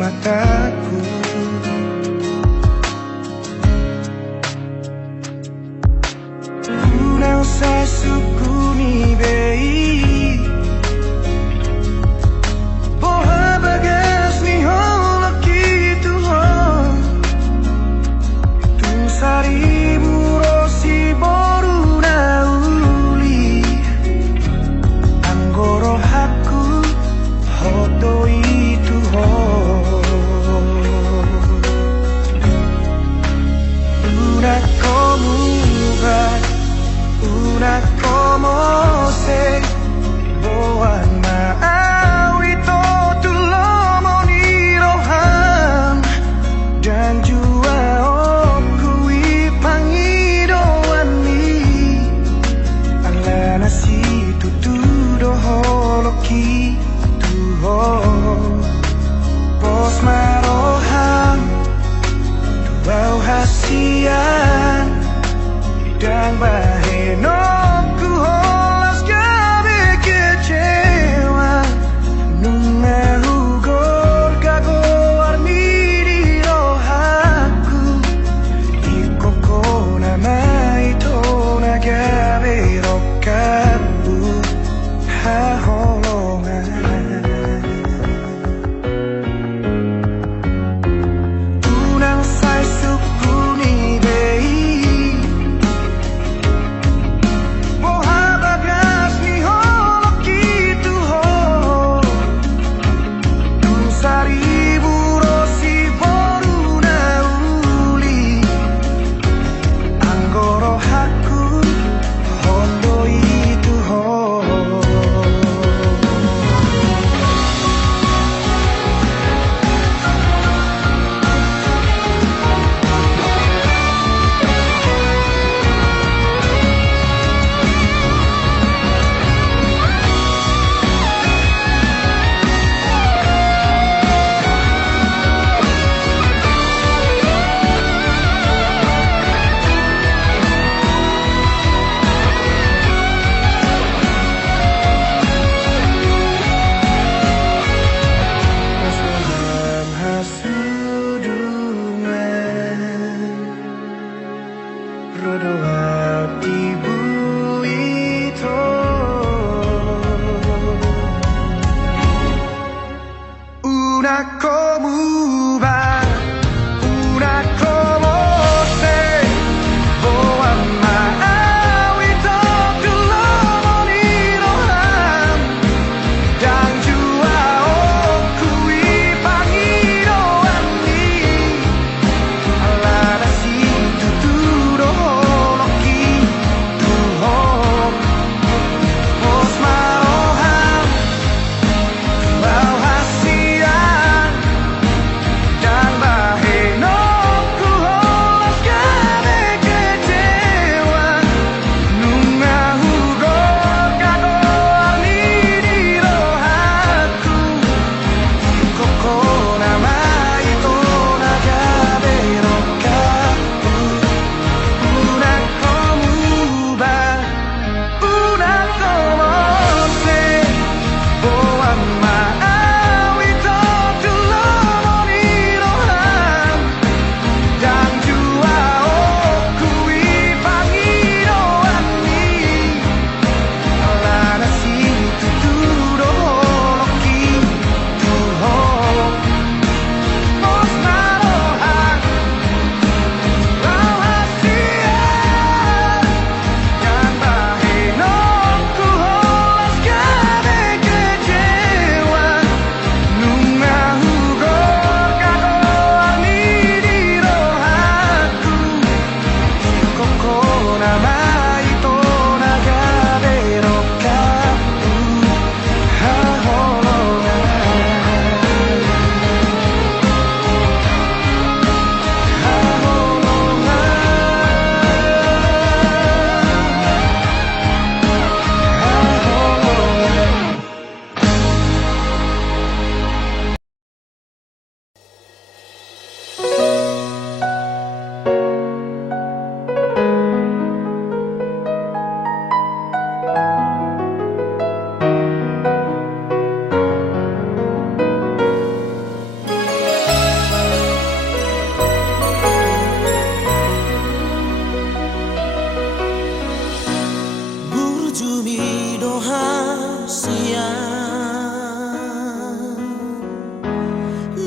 mataku. Não sai sukuni bei Porra bagas ni holo kitu ho Tu sari burosi boru na uli Anggoro haku hoto itu ho Una como Una como se boan maawi to tulomo ni rohan dan jua okui pangidoan ni ala nasi tutudo holoki tuho pos marohan tu bau hasian dan bahenoku holas gabe kecewa Nunga hugor kago armiri rohaku Ikoko namai tona gabe rokabu haholongan Tunang sai sukuni bei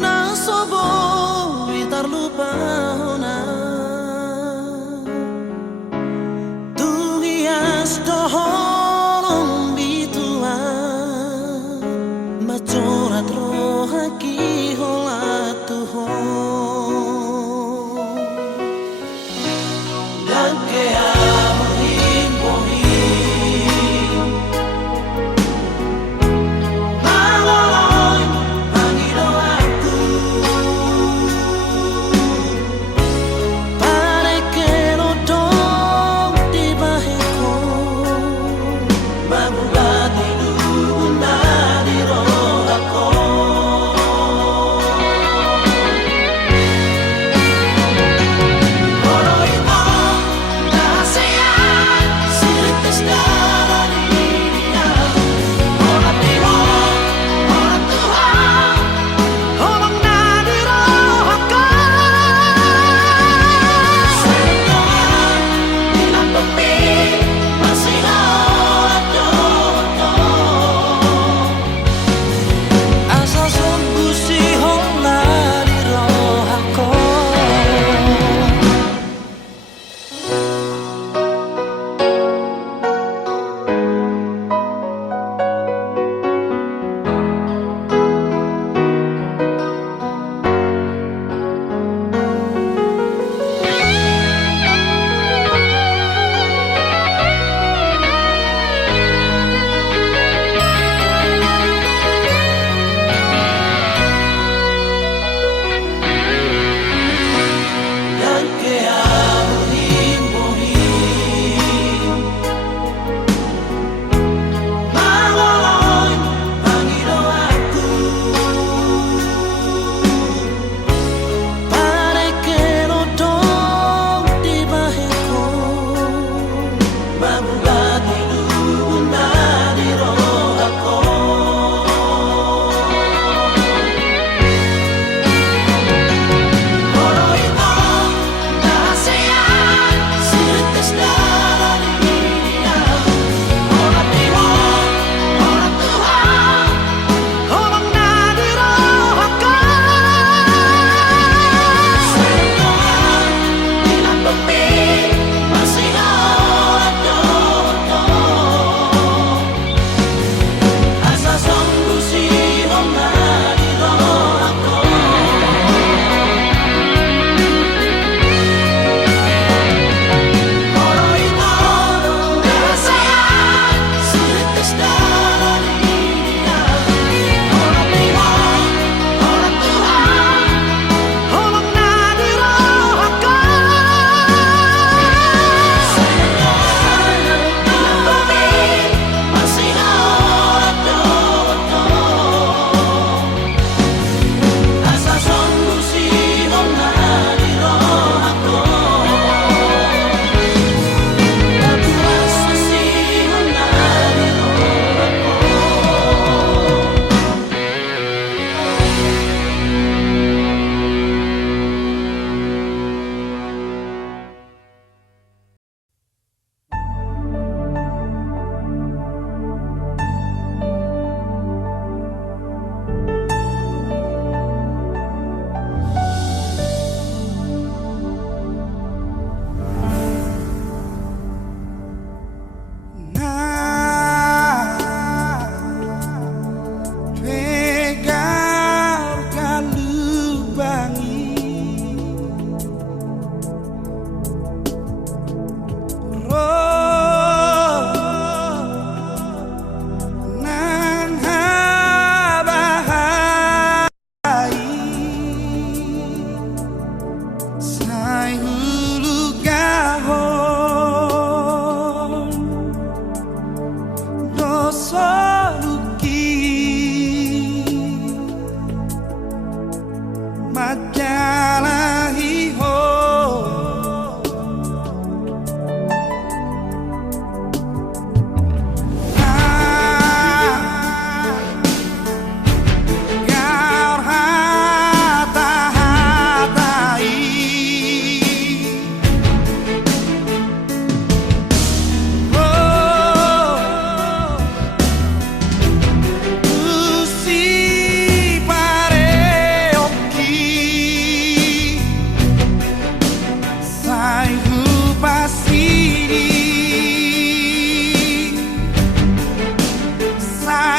Na sobo itar lupa hona tu hias dohorong bitua macorat rohaki hola tuho dan kea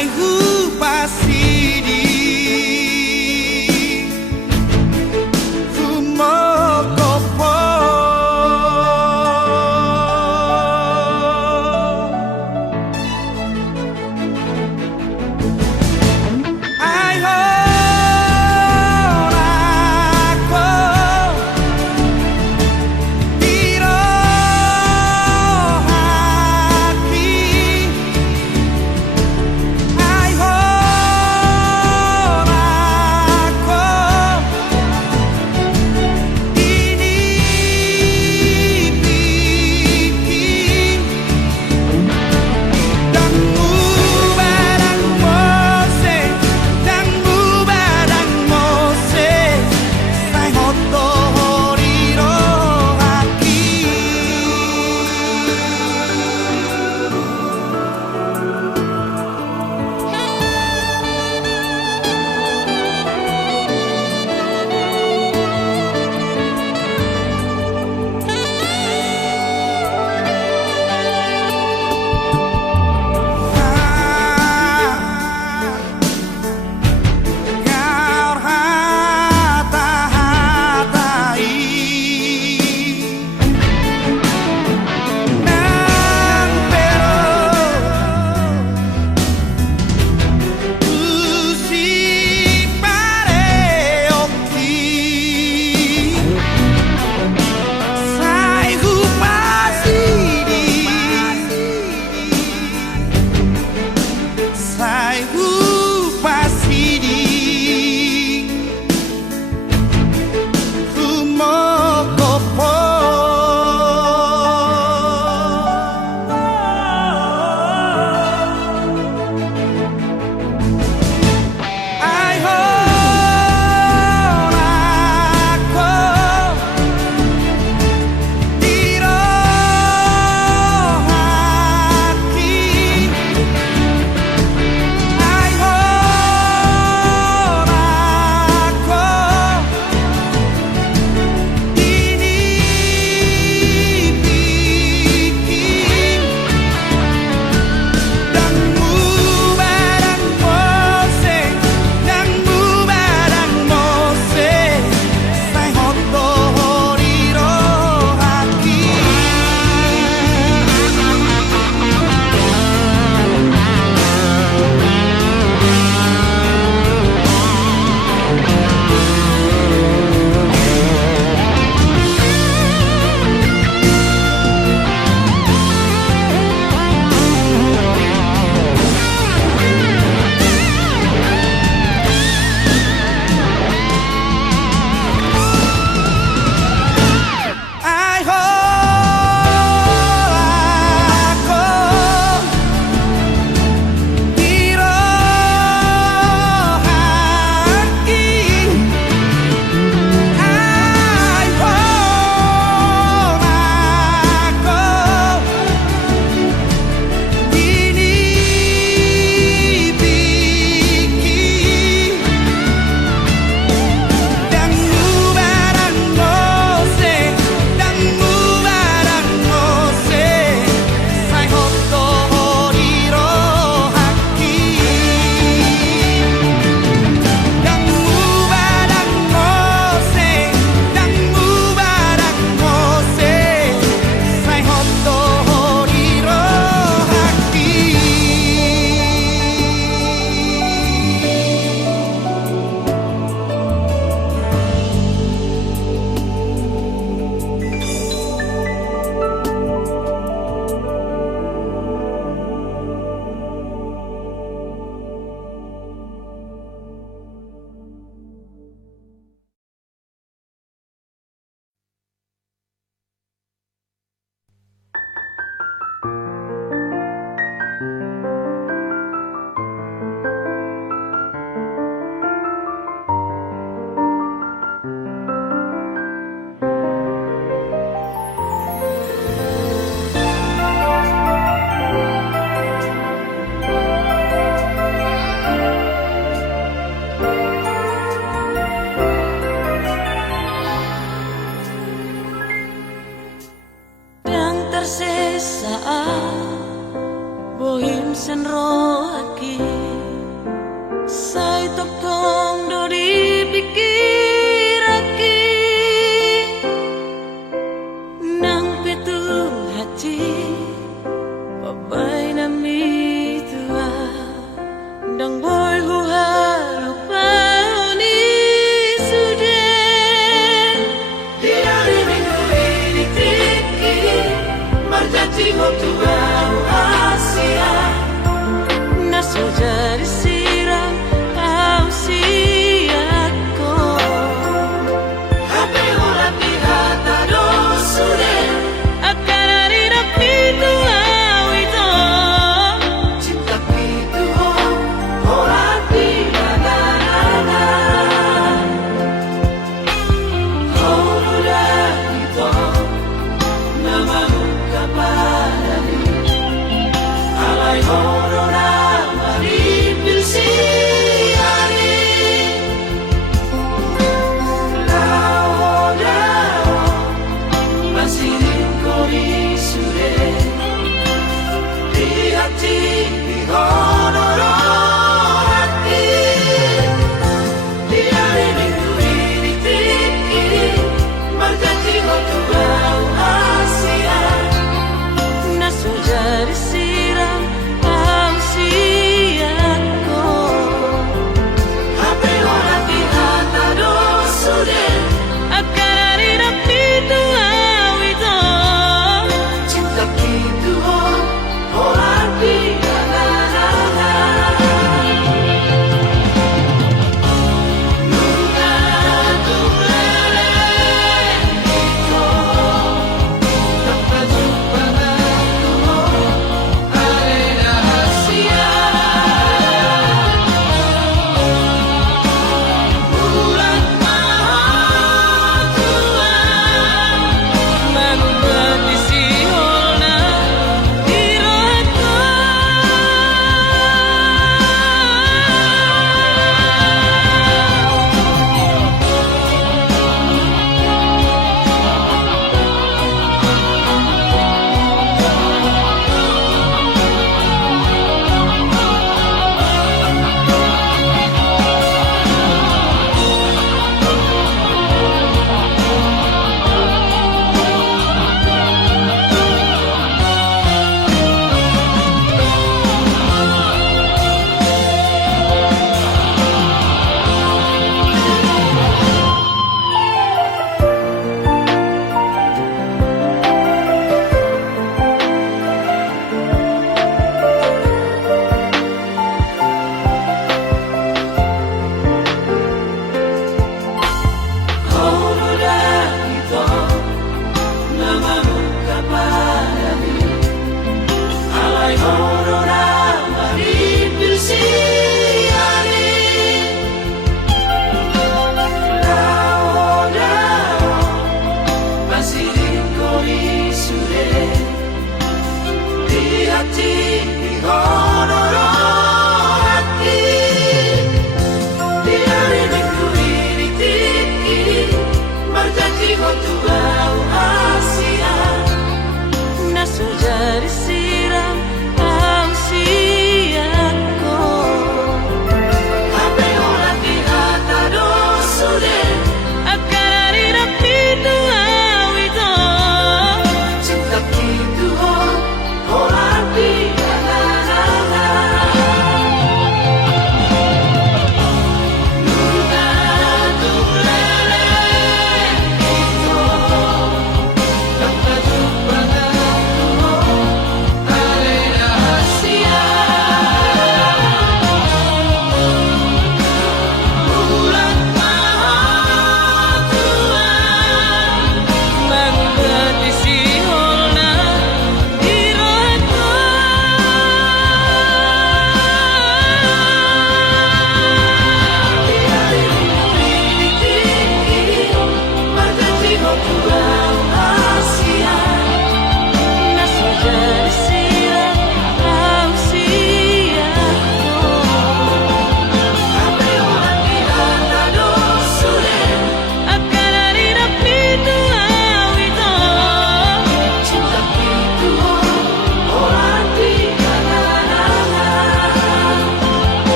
Ai hupasidi Fumokopo Ai horako Pirohaki Ai Đang bồi hồi harap bao ni sudah. Di hari Minggu ini Tiki berjanji untuk Asia. Naso jadi siram kau siako. Happy ulang di hata dosure. Akan ada dapat itu awito. Cinta itu orang di mana-mana. Horora itu namamu kapadani. Alai horora maripil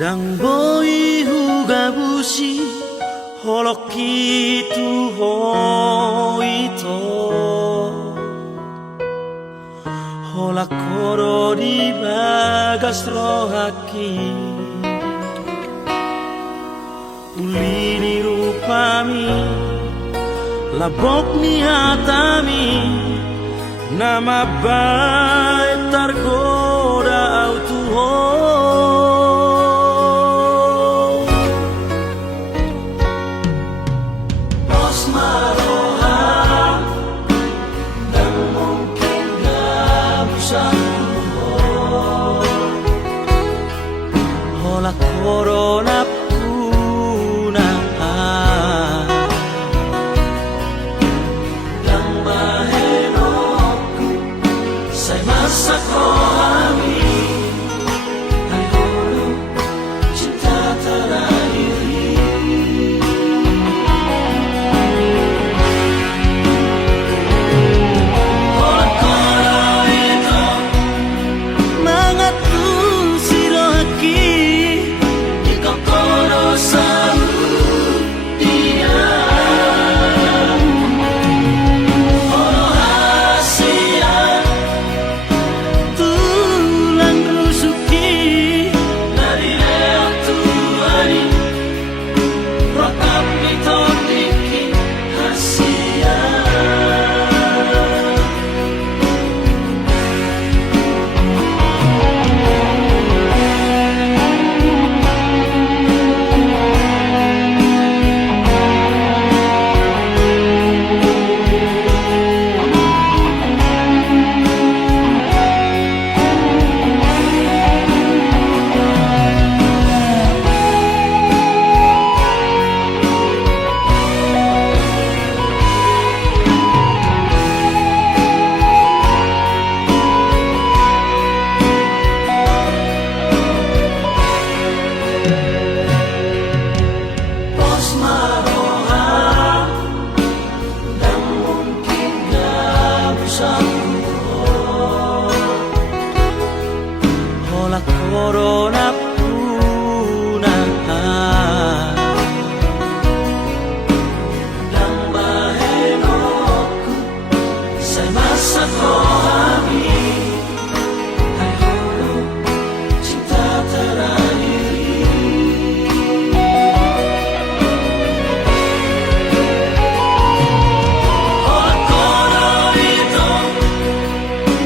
Dan boi huga bushi holoki tu hoito hola koro di bagas rohaki ulini rupami labok ni hatami nama baik tergoda autuho Pos maroha dan mungkin gak bisa hola corona puna dan bahenoku saya masak rohani hai holo cinta terakhiri hola koro itu mangatu sirohaki di kokoro samu dia holo hasia tulang rusuki dari leo tuani rokap mitodiki hasia Pos maroha dan mungkin gak bisa hola corona puna dan bahenoku saya masak rohani hai holo cinta terakhiri hola koro itu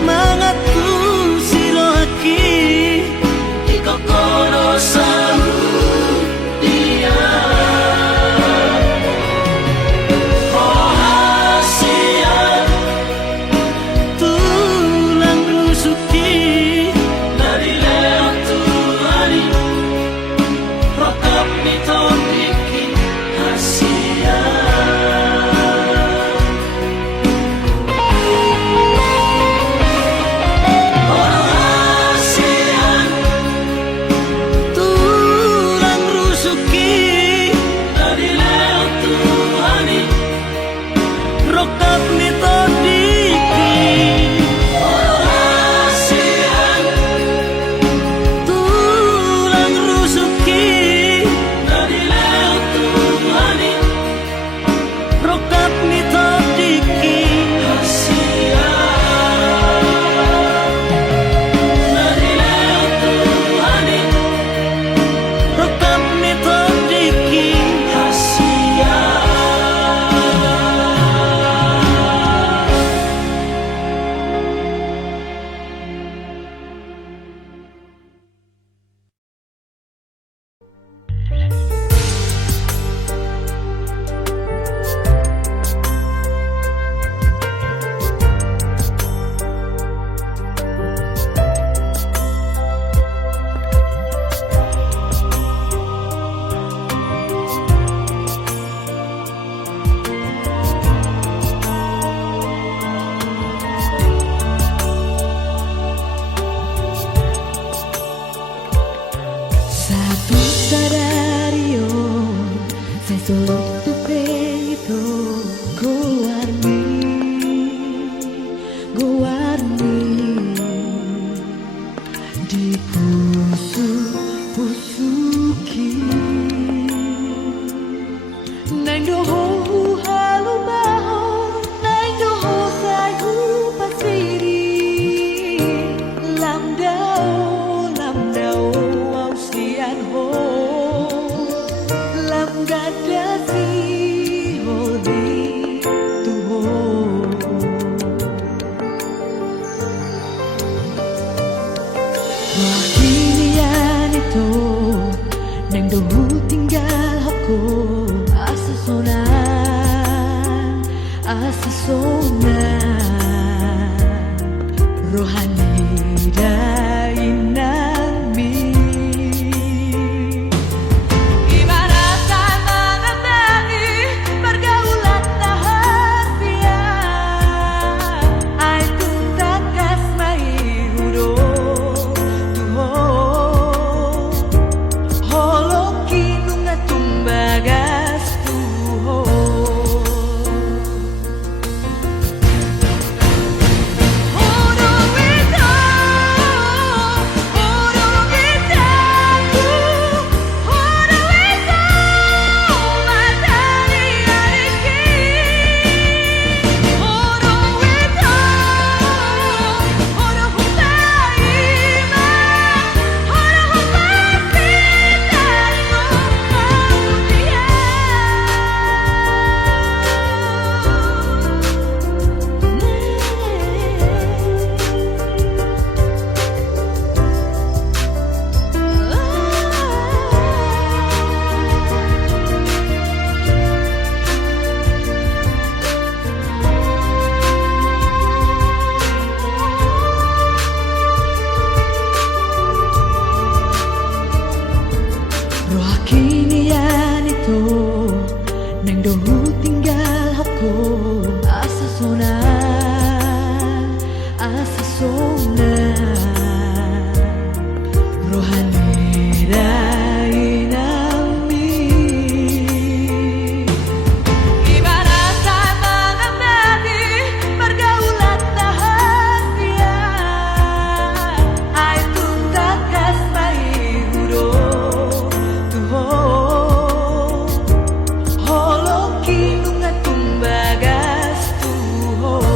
mangatu sirohaki di kokoro samu dia holo hasia tulang rusuki dari leo tuani rokap mitodiki hasia tulang rusuki dari leo tuani rokap mitodiki hasia tulang rusuki dari leo tuani rokap mitodiki hasia dari leo tuani rokap mitodiki hasia Satu sadario sai solo tu peito guardi di pusu Wakini yan ito nang tinggal ako asasonan rohani dain namin. Ibaratkan mengenai pergaulan rahasia, ay tuntakas may huruf Tuhan holoki nunga tumbagas Tuhan. Kini yan ito nang tinggal ako asasonan rohani dain namin. Ibaratkan mengenai pergaulan rahasia, ay tuntakas may huruf holoki nunga tumbagas Tuhan.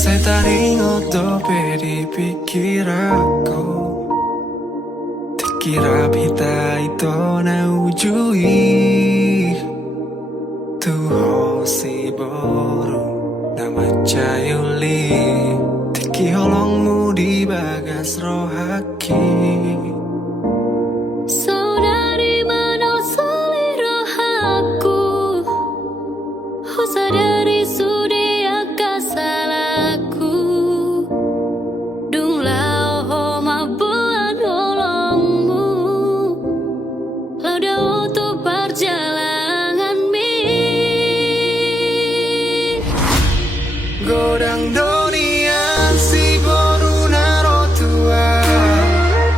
Saya taringot dope di pikir aku, terkira pita itu na ujui Tuho si boru nama cayuli, tiki holongmu di bagas rohaki. Saudari mana seliro aku, sadari sudi akasalku, dung lao ho mabuan holongmu, lauda untuk perjalanan mi. Godang donian si boru naro tua,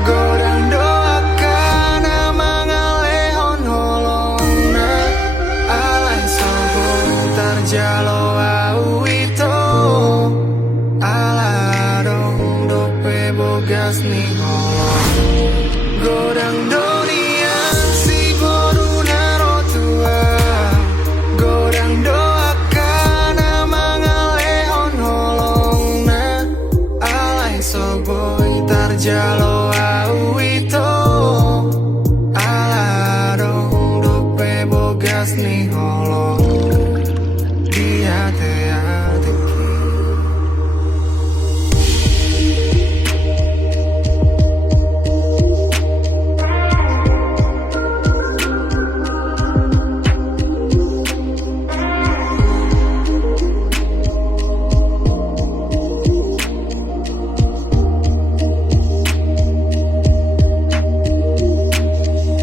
godang doakan mangalehon holongna, alai sobon tarjalo au itu, ala dong dope bogas nih holong. Godang dunia si boru naro tua, godang doakan mangale on holongna, alai soboy tarjalo awito, alarong dope bogas ni holong dia te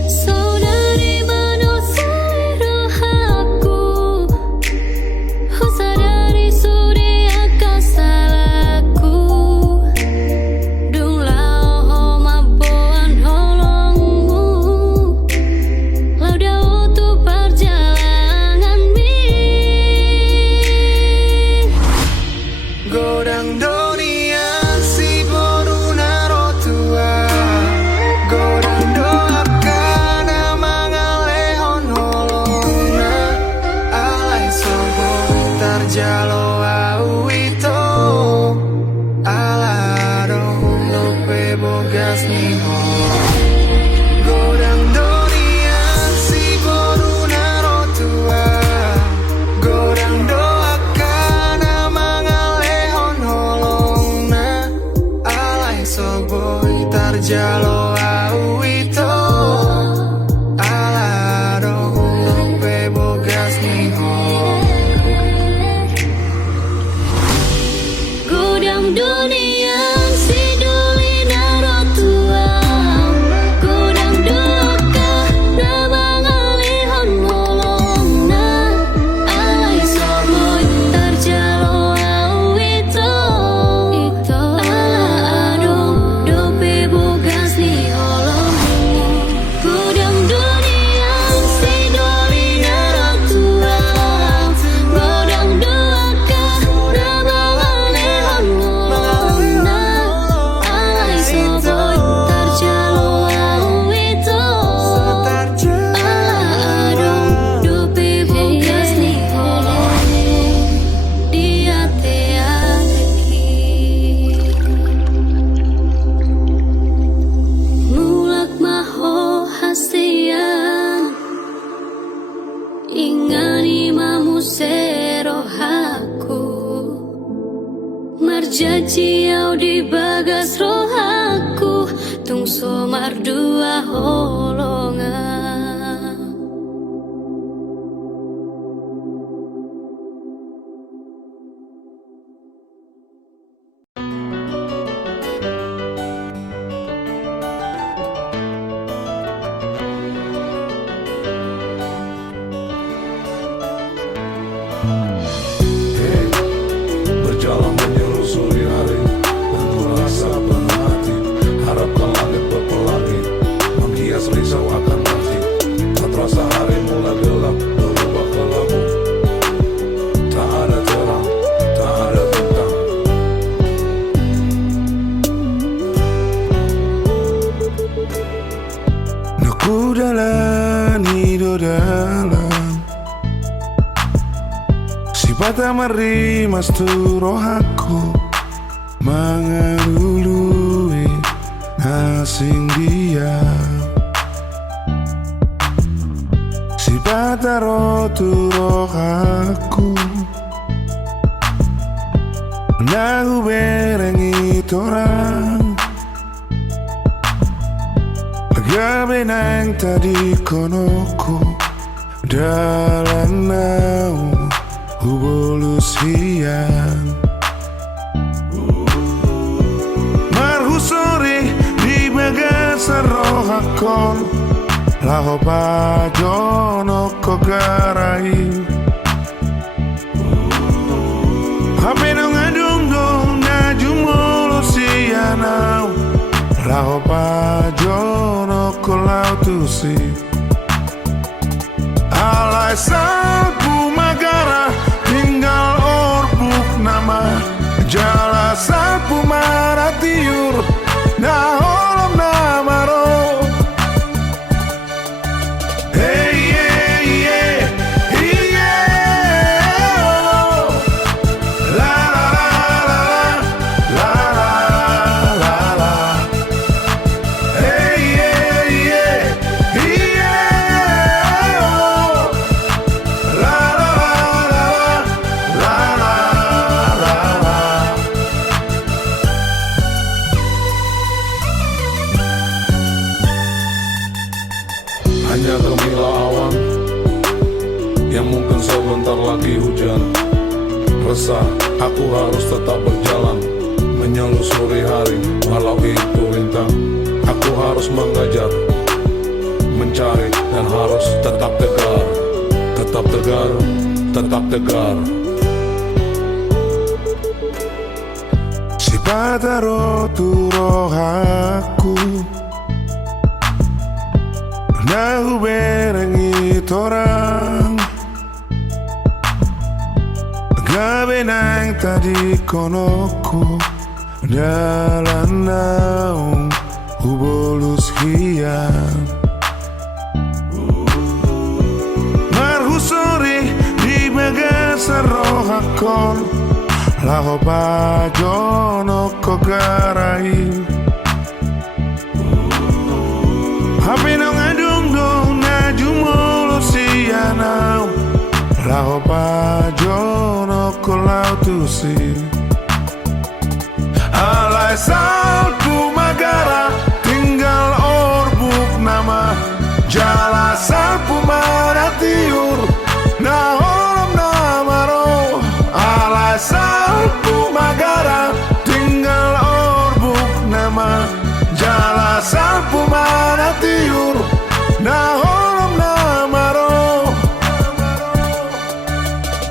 Saudari manusia rohaku, sadari surya kasalaku, dung lao maboan holongmu, lau tu perjalanan mi. Godang dunia si boru naro tua, godang doakan mangale on holongna, alai soboy tarjalo awito, alarong dope bogas ni holong. Godang dunia si boru naro tua, godang doakan mangale on holongna, alai soboy tarjalo awito, alarong dope bogas ni holong. Godang dunia si duli naro tua, godang doaka namang alihon molongna, alai soboy tarjalo awito, ala adong dope bogas ni holong. Godang dunia si duli naro tua, godang doaka namang alihon molongna, alai soboy tarjalo awito, ala adong dope bogas ni holong dia teateki. Mulak maho hasian, ingani mamu serohaku, marjaji au di bagas rohaku, tung somar dua holongan. Berjalan menyusuri hari dan merasa penuh hati, harapkan langit berpelangi menghias risau akan nanti. Tak terasa hari mulai gelap berubah kelabu, tak ada terang, tak ada bintang. Naku dalan hidup dalam sifat merimas tu rohaku, mengadului asing dia, sifat tu rohaku, nagu berengi torang, gabe nang tadi konoku, dalan nau Hubolus hian Marhusori di bagasar rohakon, laho pajono kogarai, Hape nung adung dong na jumolo siyanau, laho pajono kolau tusi, alai sapu magara tinggal orbuk nama, jala sapu maratiur na holom nama hanya gemilah awan yang mungkin sebentar lagi hujan. Resah, aku harus tetap berjalan menyelusuri hari, walau itu rintang. Aku harus mengejar, mencari, dan harus tetap tegar. Tetap tegar, tetap tegar. Si pataro turo aku Nahu berengi torang Gabe nang tadi konoko Dalam naung Ubolus hiang Marhusori di bagasar rohakon Laho pajono kogarai Hape no ngadung dong na jumolo siyanau Laho pajono kolau tusi Alai salku magara tinggal orbuk nama Jala salpu maratiur na olam namaro Alai salpu magara tinggal orbuk nama Jala salpu maratiur na olam namaro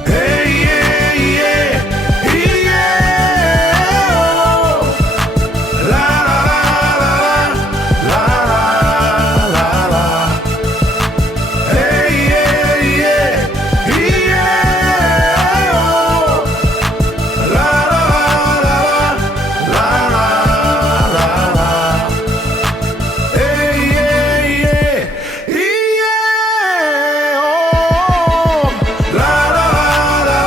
Hey yeah yeah yeah oh. La la la la la la Hey yeah yeah yeah oh. La la la la la la Hey yeah yeah yeah oh. La la la la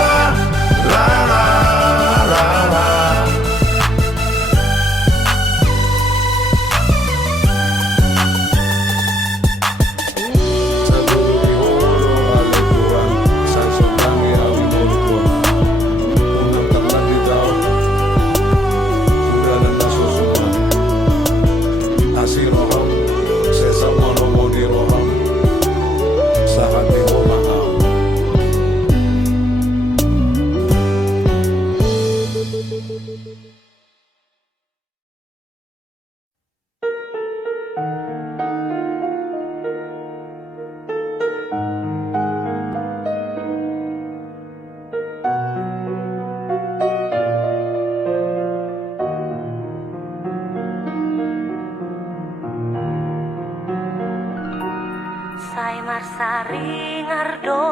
Sai marsari ngardo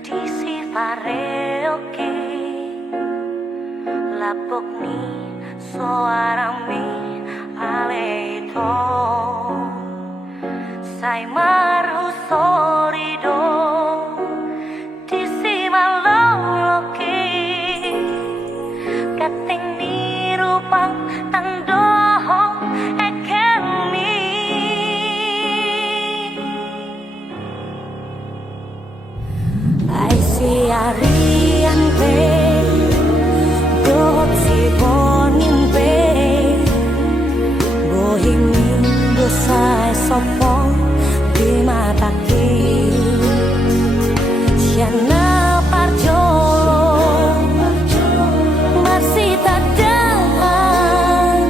di sifare oke lapok ni soarami aleito Sai marhu sorido di simaloloke kating ni rupang tandohong ekemi Arian pe dot si bonin pe bohingin dosa sopong di mataki siana parjolo masih tadaan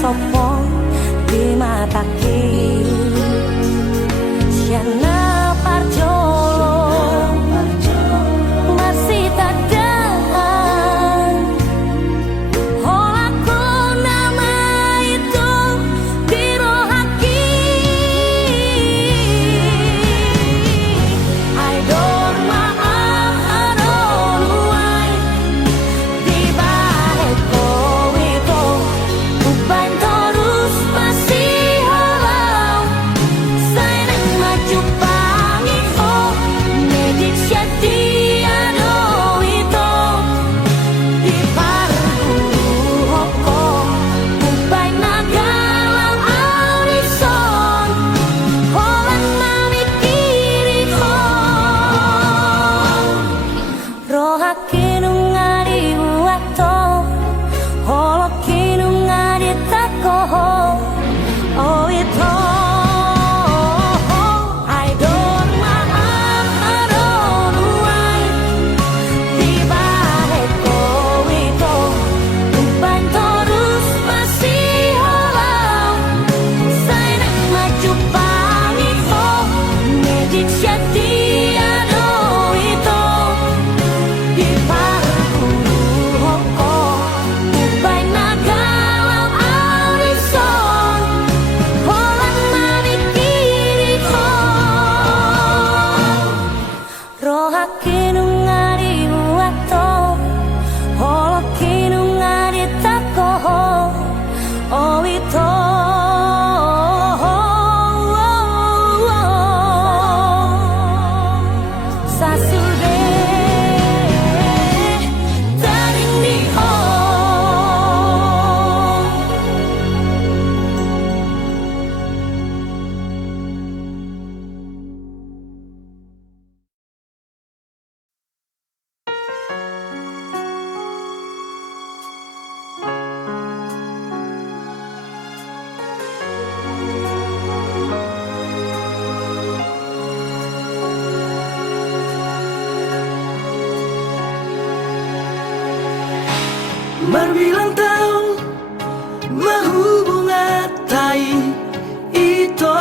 sopo di mataki Siana parjolo masih tak datang. Holaku nama itu dirohaki. I don't maafkan di balik kau itu uban terus masih halau. Saya maju pangiho medik syadiado itu di paru hoko uban nagalau alison holan mami kiri ho rohake nungari wato holoke nungari takoho oh itu I don't maafkan di balik kau itu uban terus masih halau. Saya maju pangiho medik syadiado itu di paru hoko uban nagalau alison holan mami kiri ho rohake nungari wato holoke nungari takoho oh itu sasude taring di ho Berbilang tahun menghubungatai itu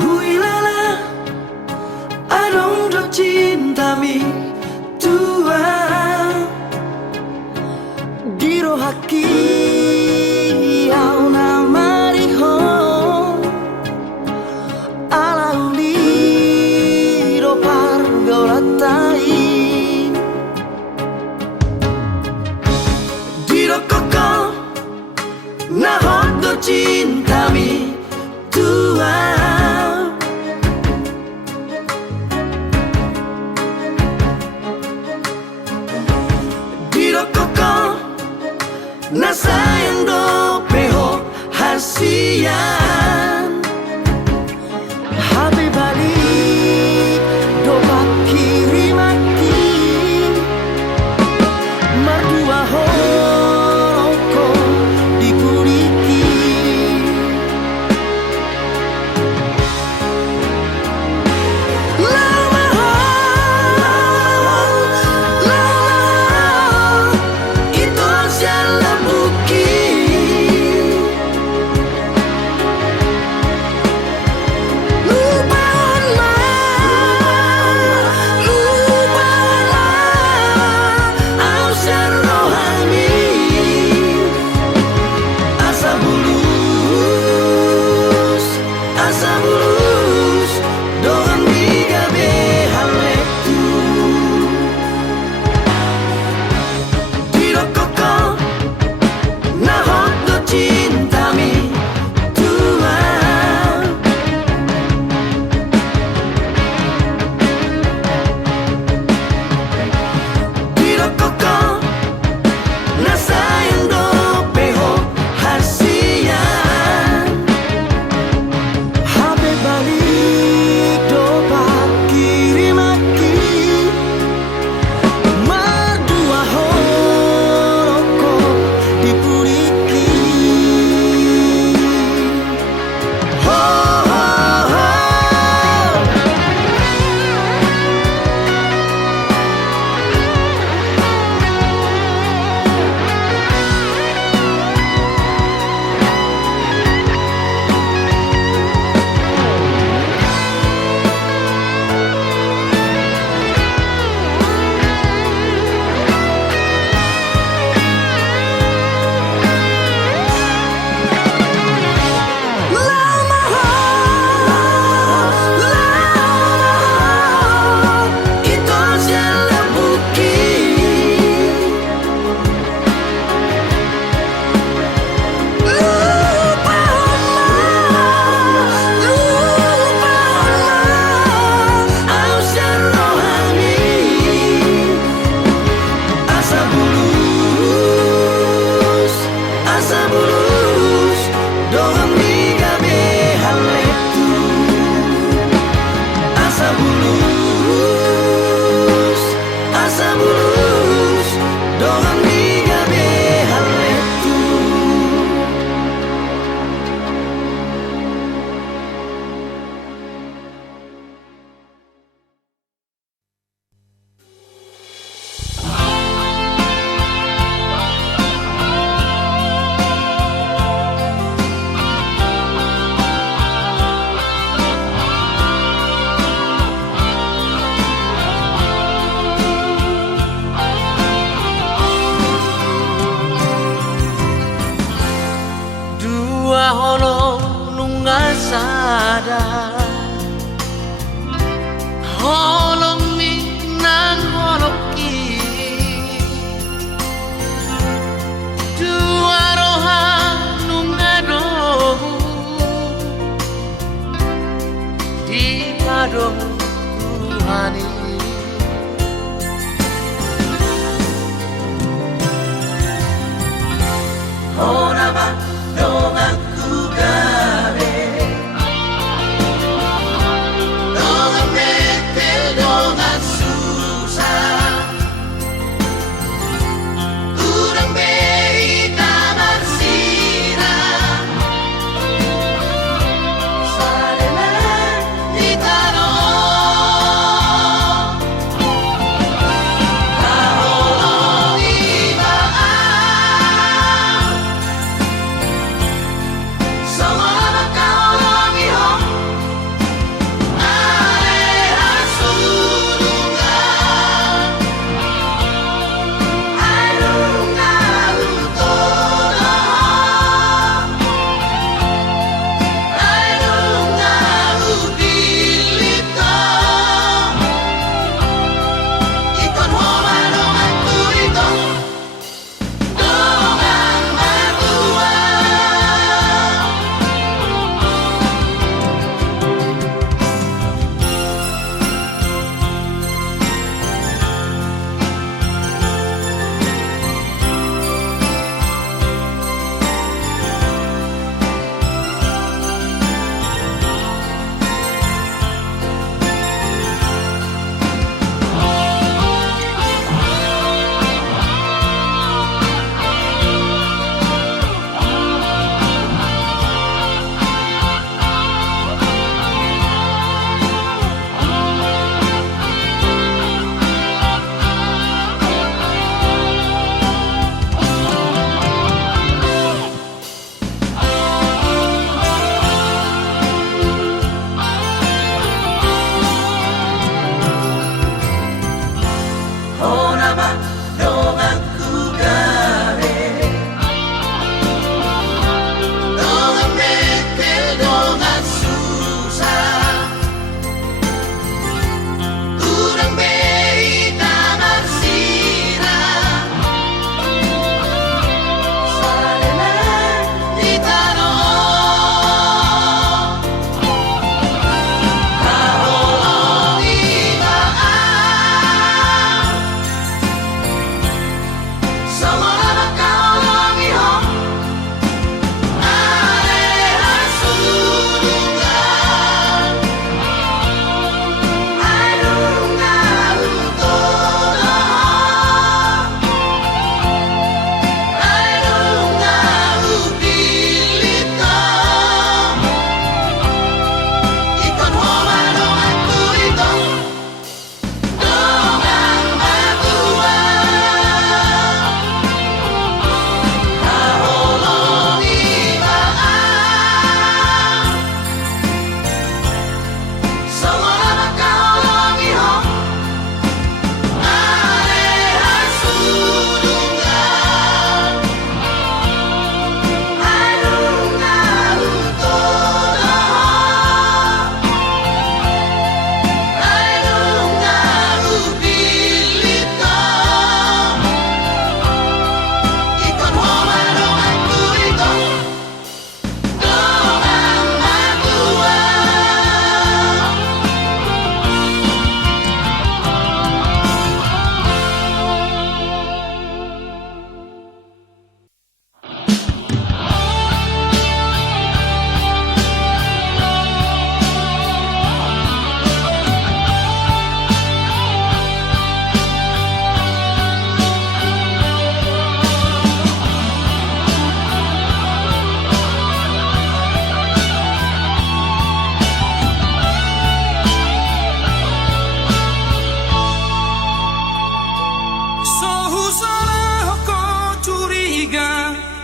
Huilala adong do cintami tua dirohaki au namariho alauli pargolatai Diro koko nahot do cintami tua Diro koko na sayang do peho hasian Habi balik do kiri mati mardua hoko dikuliti lama itu salah bukit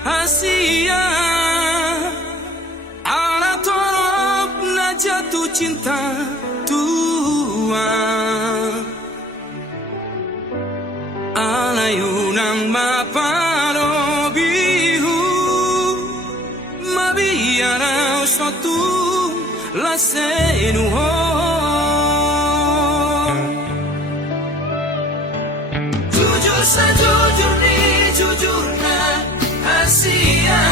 Asia ala torop na jatuh cinta tua ala yunang maparobihu mabiara suatu la senuho jujur sejujur ni jujurna Asia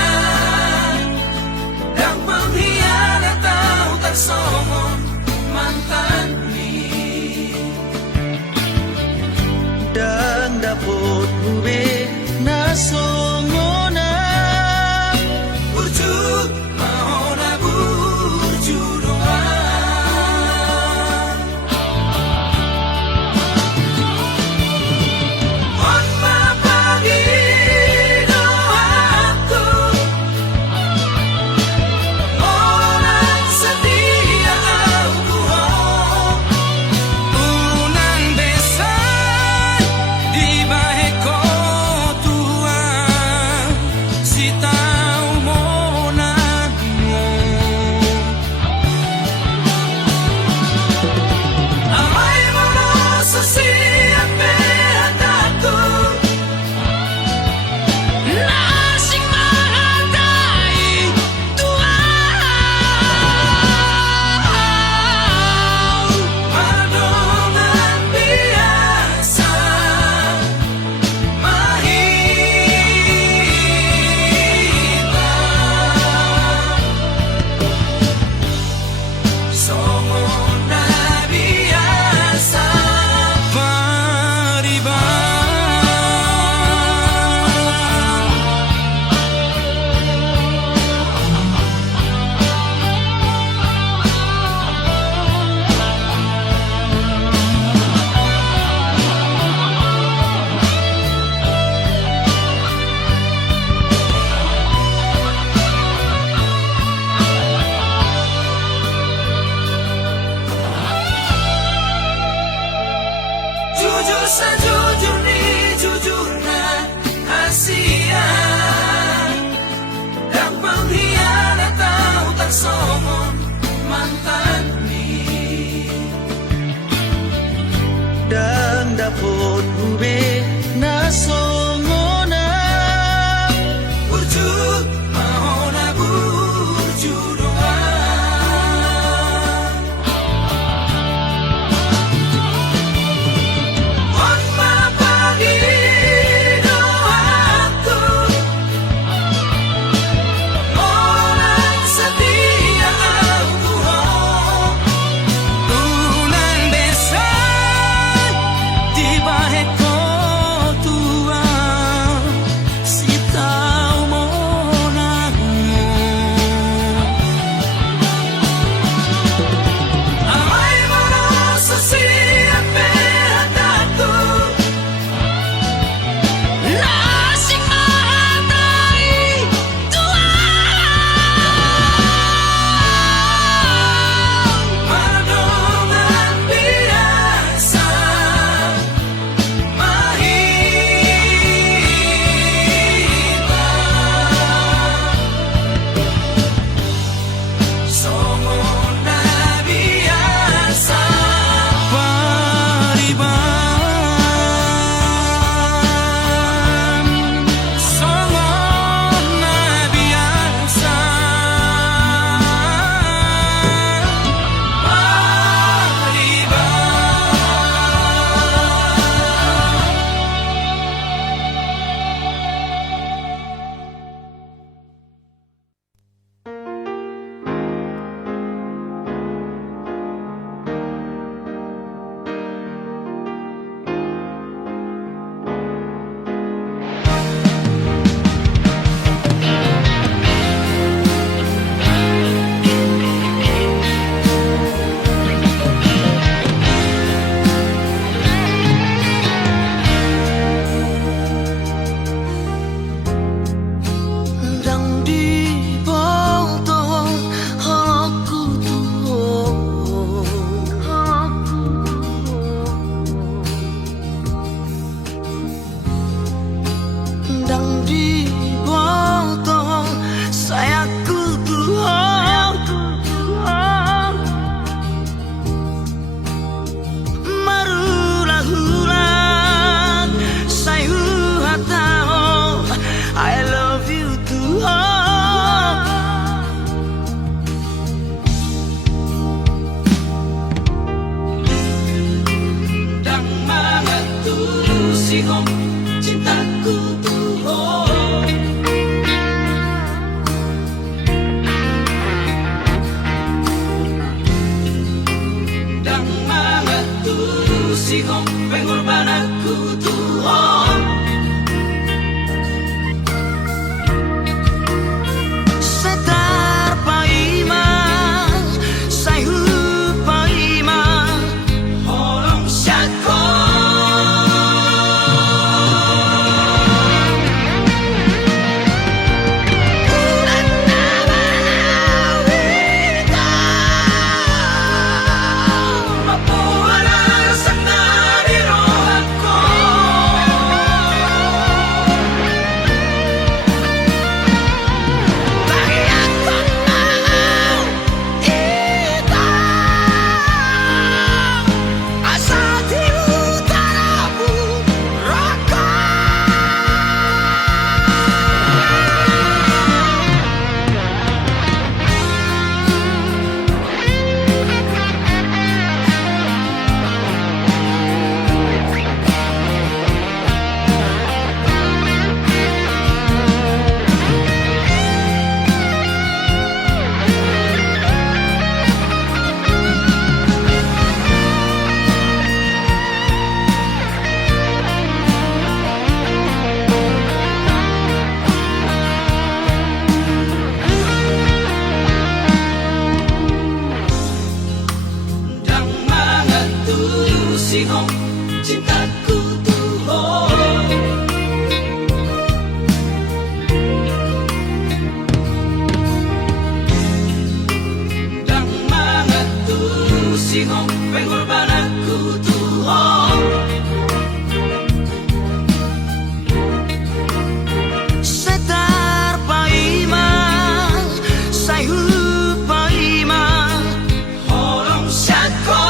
dan pengkhianat tahu tak somong mantan ni dan dapat bube nasongona burju mahona burju doa on mapagi doaku orang setia aku unan besan di bahe tua si tahu monanmu amai monoso siapa hataku nasing menghargai Tuhan madongan biasa mahita somona biasa pariba jujur sejujur ni jujurna Asia dan pengkhianat tahu tak somong mantan ni dan dapat bube nasongona burju mahona burju doa on mapagi doaku orang setia aku unan besan di bahe tua si tahu monanmu amai monoso siapa hataku nasing menghargai Tuhan madongan biasa mahita tulus cintaku Tuhan. Dan mengatulus pengorbananku Tuhan. Setar paima, sayu paima, holong syako. Cintaku Tuhan. Dan mengatulus pengorbananku Tuhan. Setar paima, sayu paima, holong syako.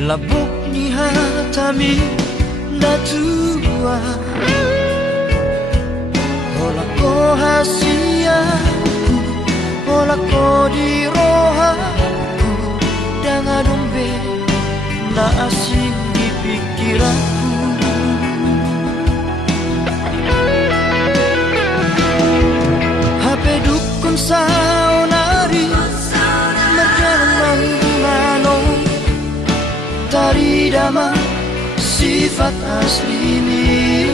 Labok ni hatami natua Hola ko hasiaku Hola ko di rohaku Dengan dombe na asing di pikiranku HP dukun saunari Merjalan manong Tari dama sifat asli ini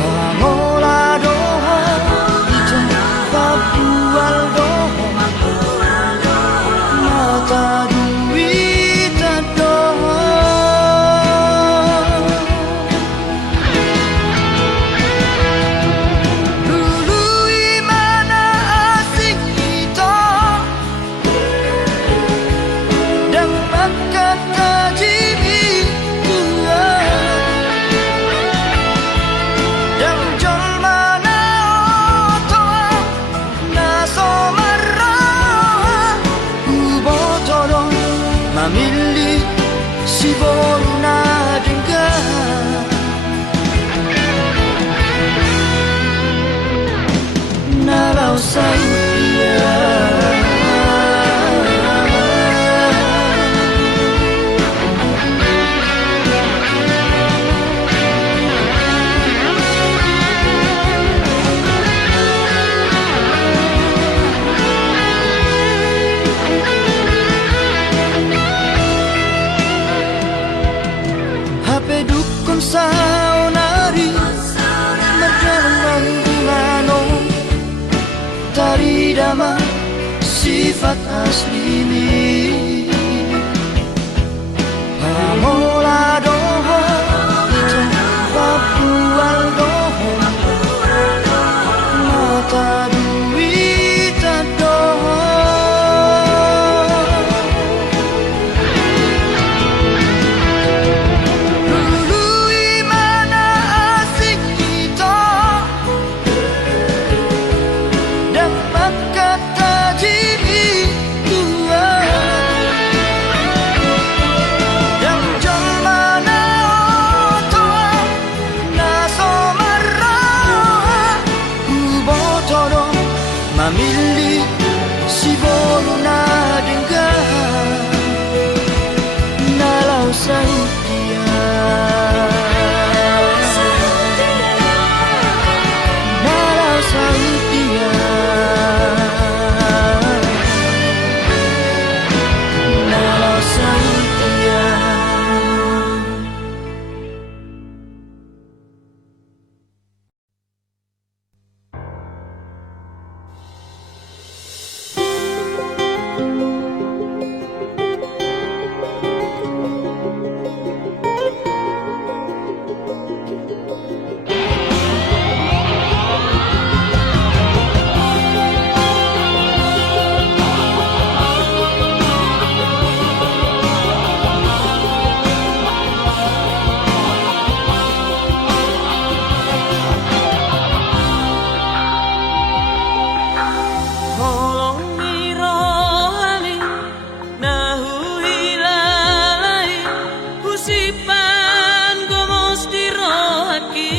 Pamola doha Ita papual doha Mata duit doha voluna dengar Nalau saya HP dukun saunari Merdalang gulano Tari dama sifat asli mi Pamola doho Ito papual doho Mata duita doho Lului mana asik kita Dapat kata diri tua Dan jol mana otoa Naso marah Ubotoro Mamili si voluna dengar Nalau sautia Nalau sautia Nalau sautia Holong mirohani nahu hilalai Husipan gomos dirohaki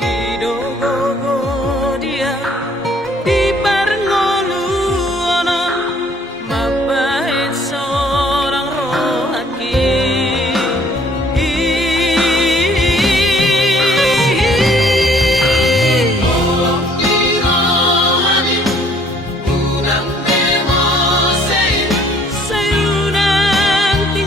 Kido gogo dia di parngolu ono Mabahin seorang rohaki Sayunan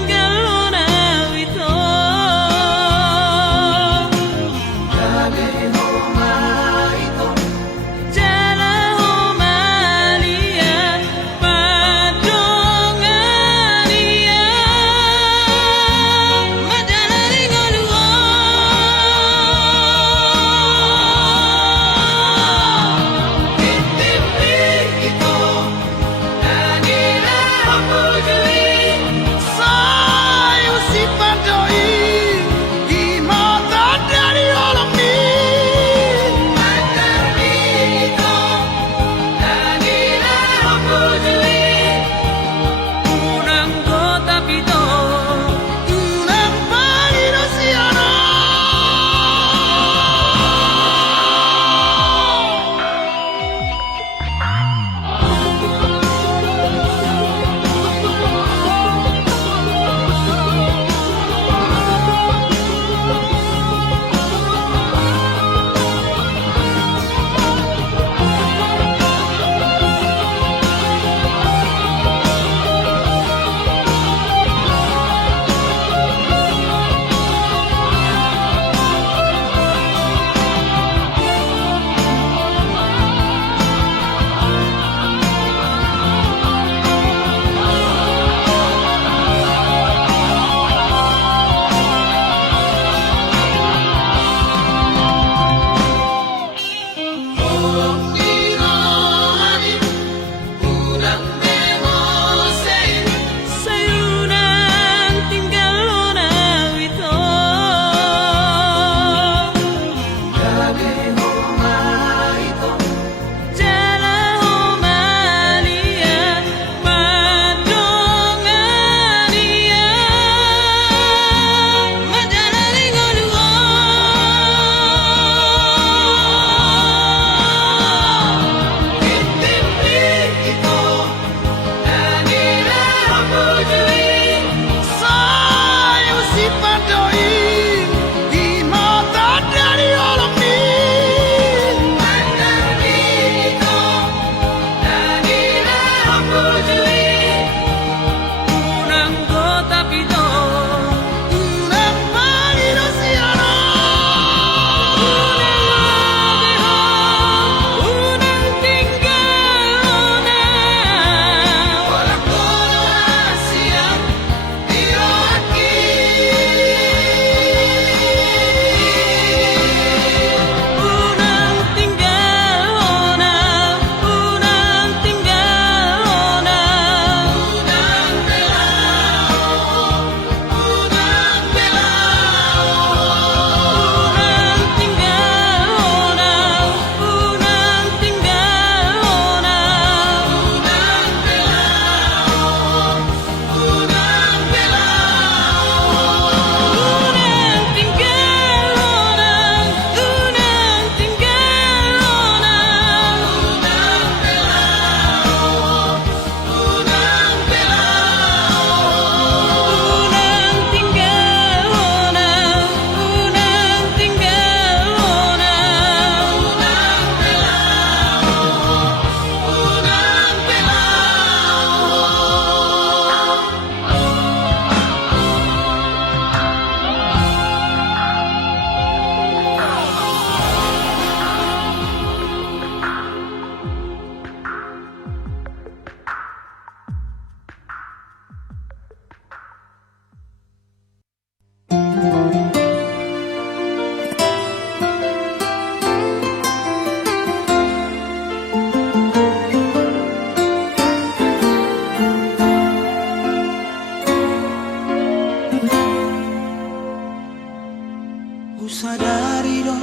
Usadari do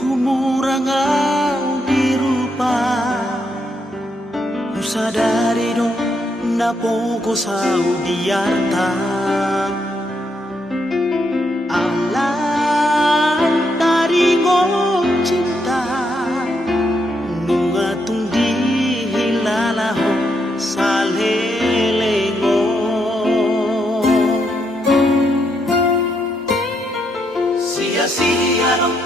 humurangau dirupa, usadari do napoko sau diarta. Alam dari ko cinta nunga tung dihilalaho salelengo. Sia-sia dong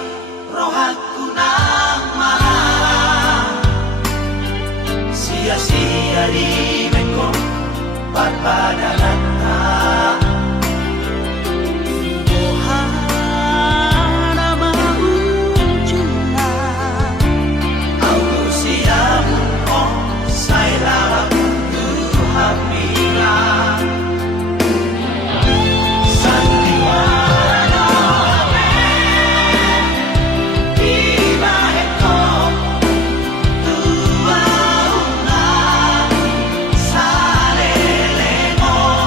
rohaku nang malam, sia-sia di meko barbadanata. Ohana maujuna au siamu oh sairala tu hapila sandiwara salele mo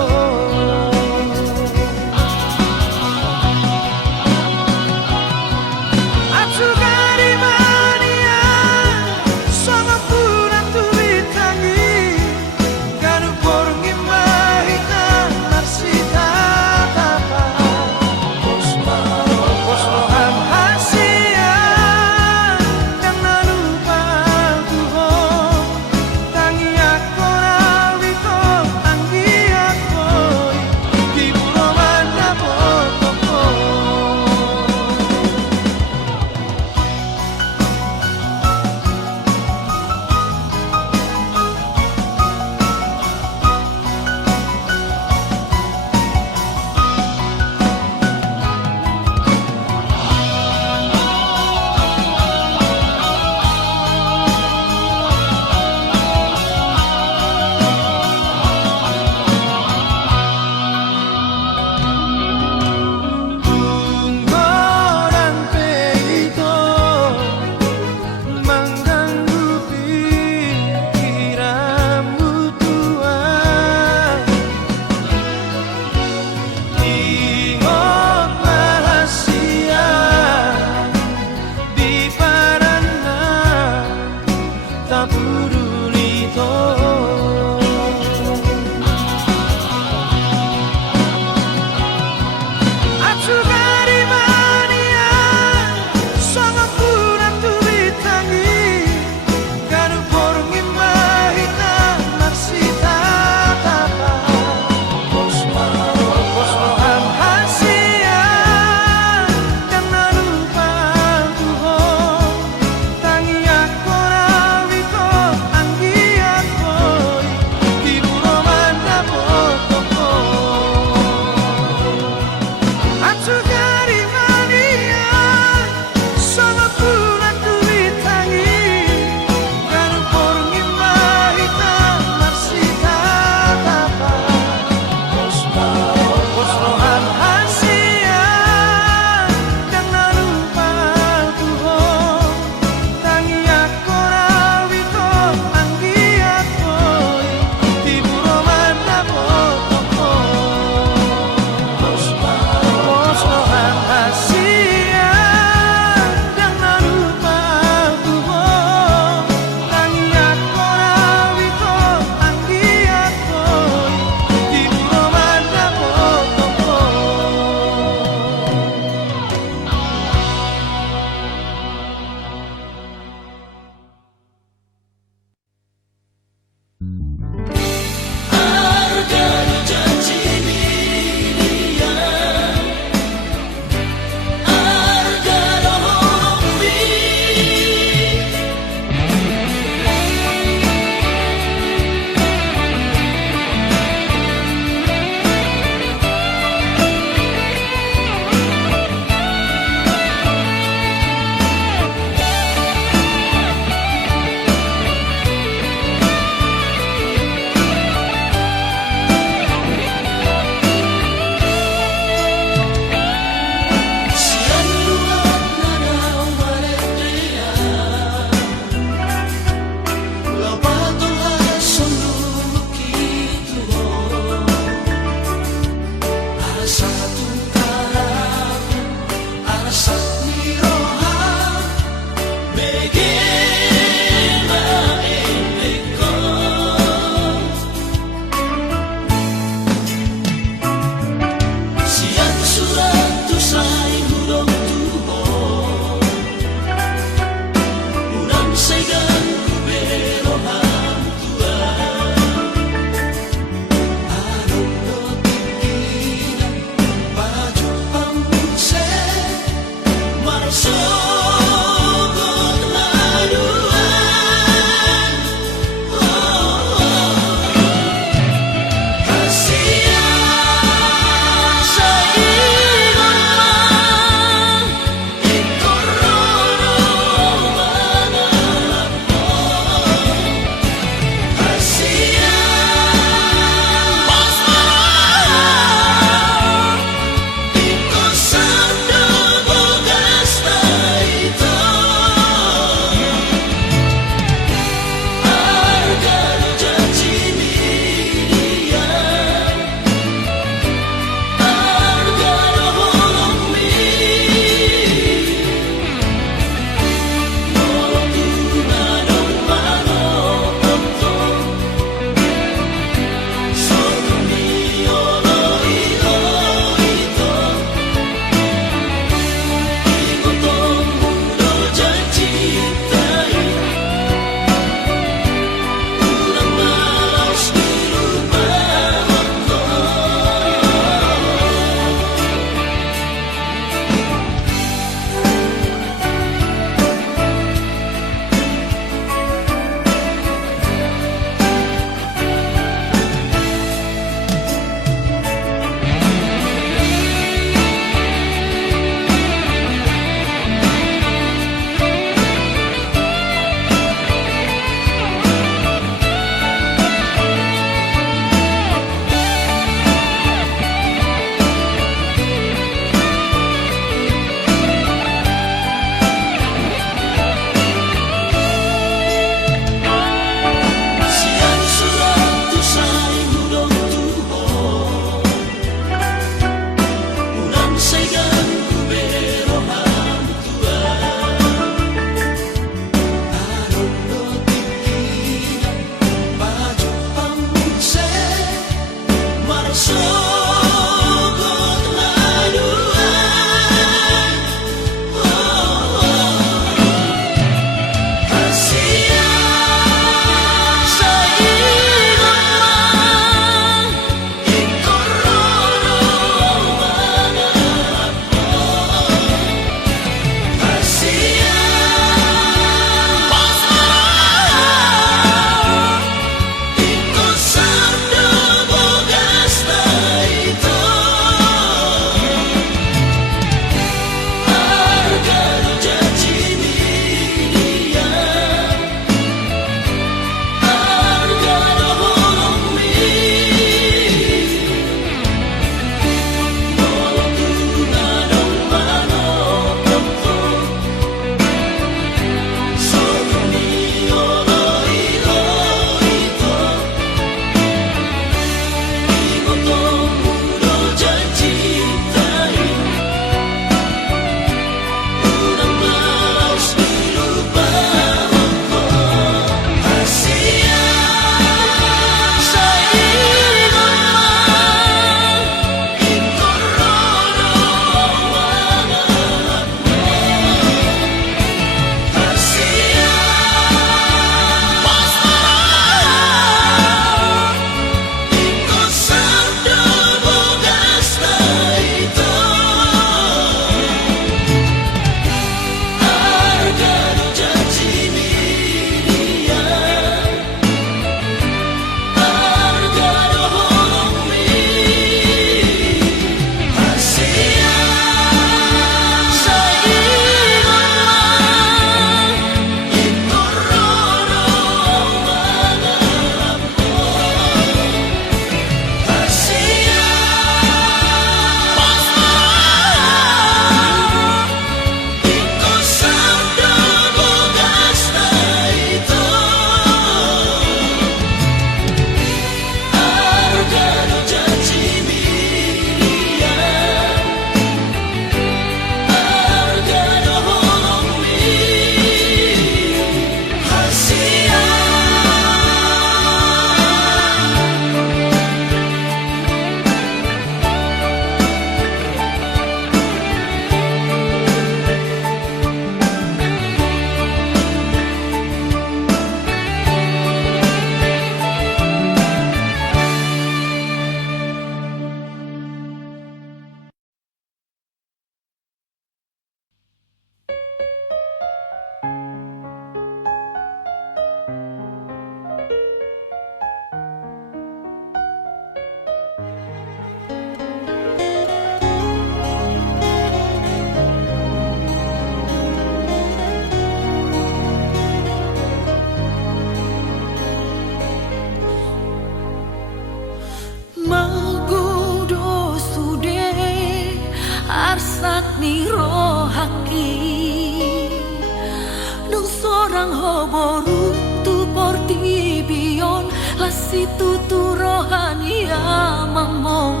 situ rohani amamon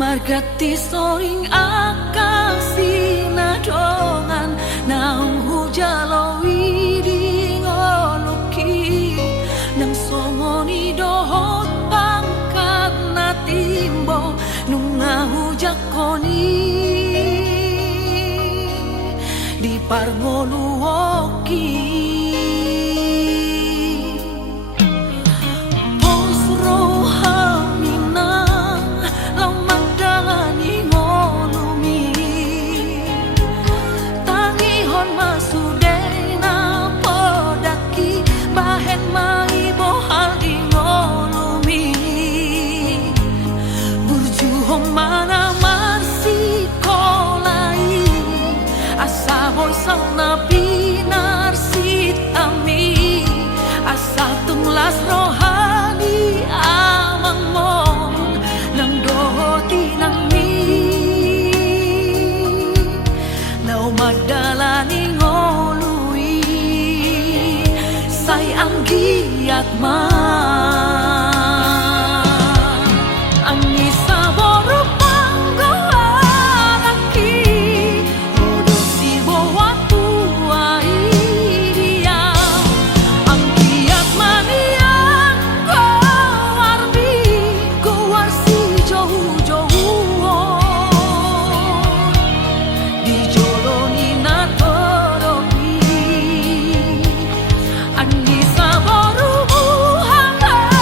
margati soring akasi nadongan naung hujalo widi ngoluki nang songoni dohot pangkat natimbo nunga hujakoni di parngoluoki na pinar sitami asa tunglas rohani amang mon nang dohoti nang mi nau madalani ngolui say ang giat ma ang isa boru Anissa boru hamba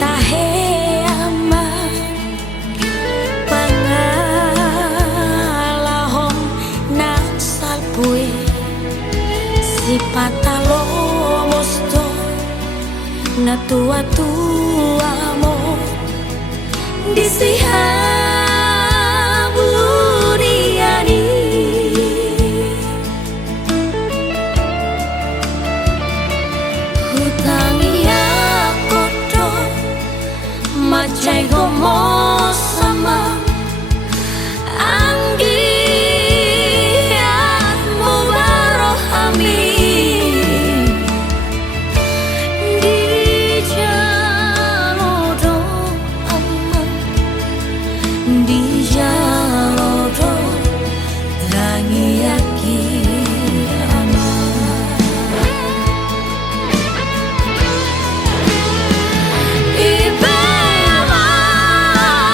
tahe ama pangalahong nang salpue si patalo mosto na tua-tua mo di sihaburiani hutangi akoto macai gomo sama anggiatmu barohami di jalodo aman di jalodo rangi yaki aman ibe aman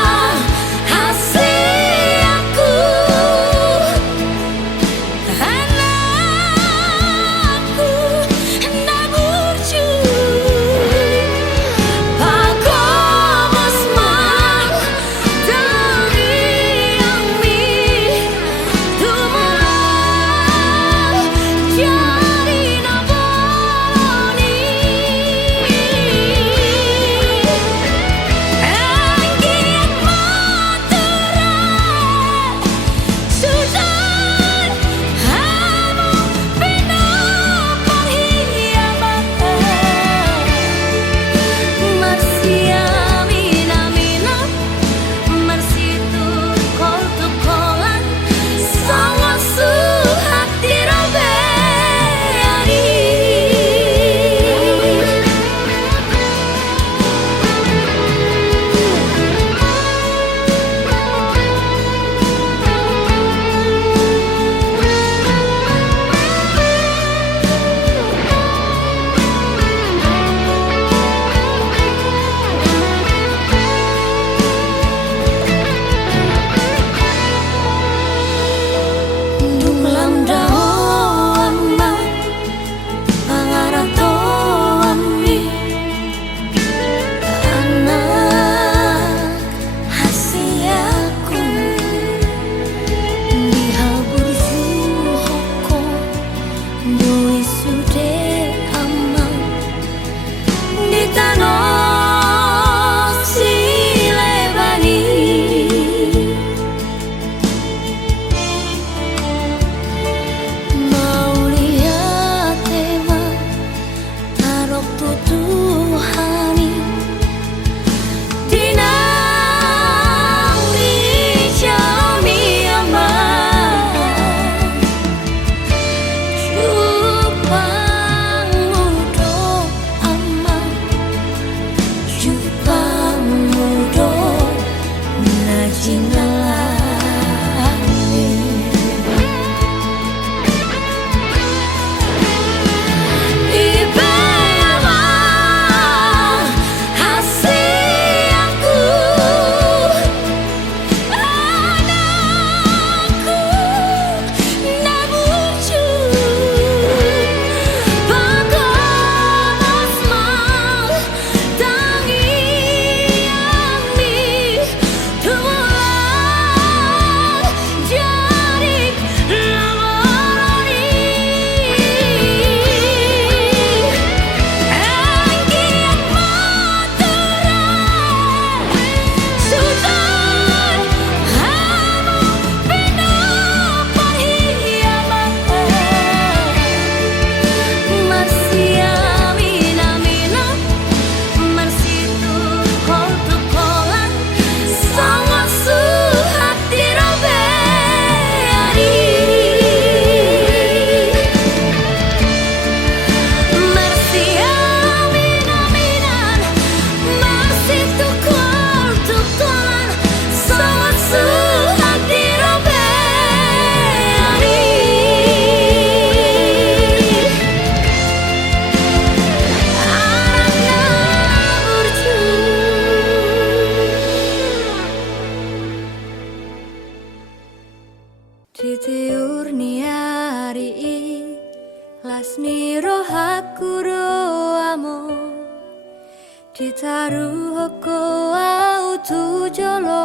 boko au tu jolo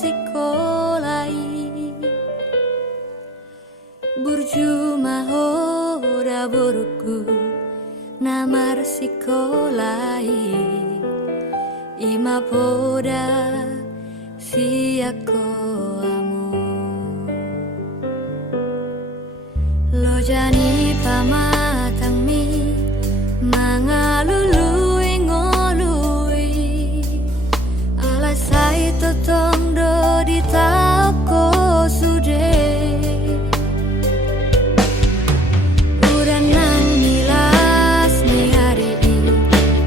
sikolai burju mahora burku namar sikolai ima poda siako amo lo jani pamatang mi mangalului ngolui alasai totong do di tauko sude uran nang nilas ni hari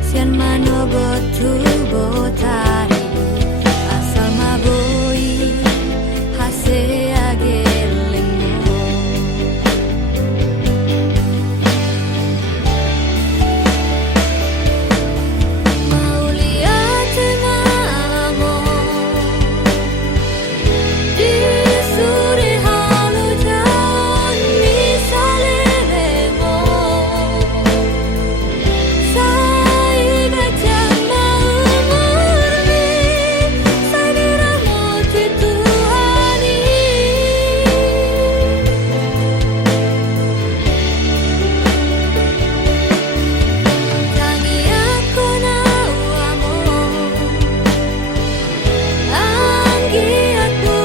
sian manogo tu botari asal maboi hase agelengo mauliate mamo di suri halu jaun misalemo sai gajah maumurni sai diramoti Tuhani tangi aku nau amor anggi aku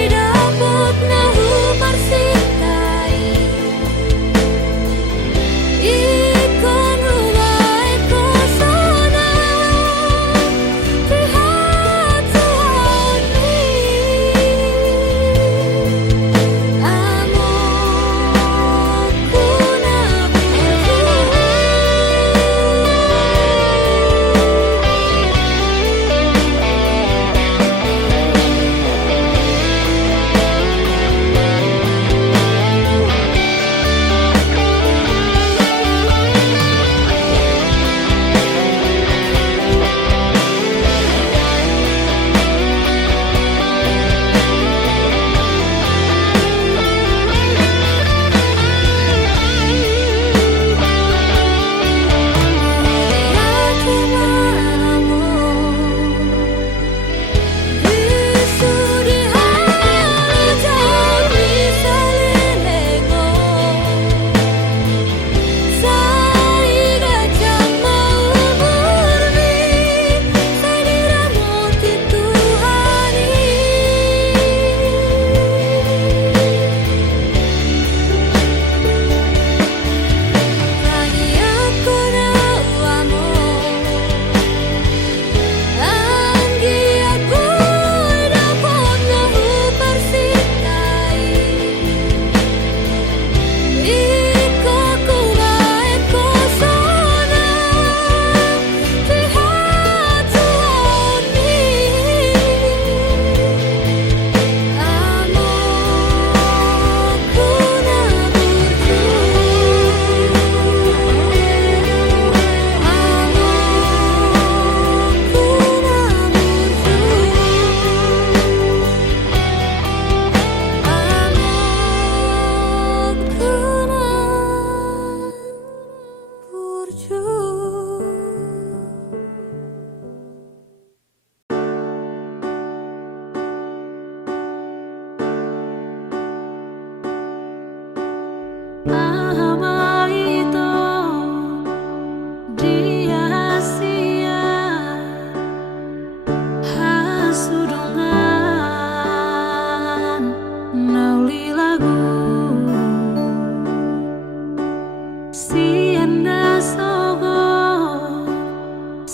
idapot nahu parsitai ikon ruai kosona lihat Tuhani amorku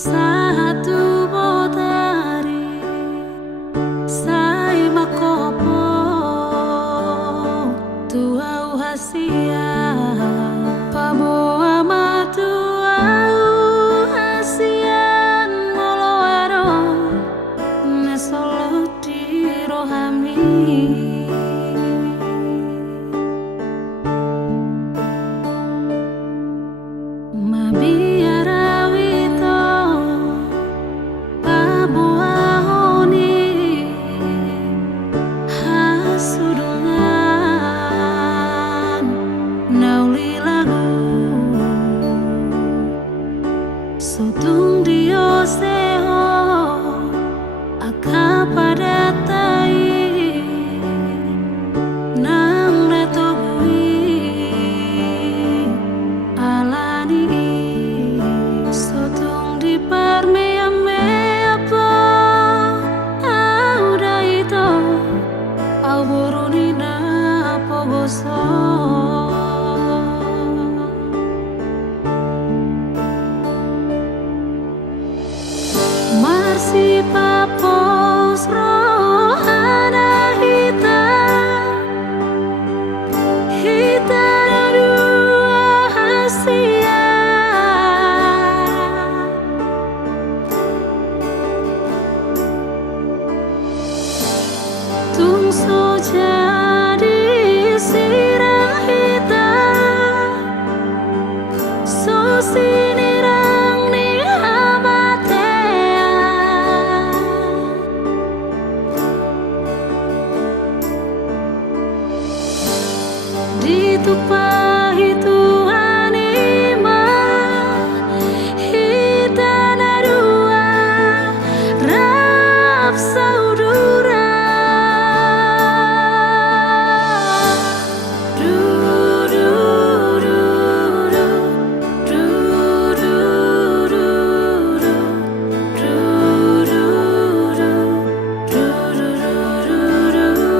satu botari sai makopo tuau hasia jadi sirang hitam so sinirang ni hamatea ditupahi Tuhan ima hitana dua rap saudara du du du du du du du du du du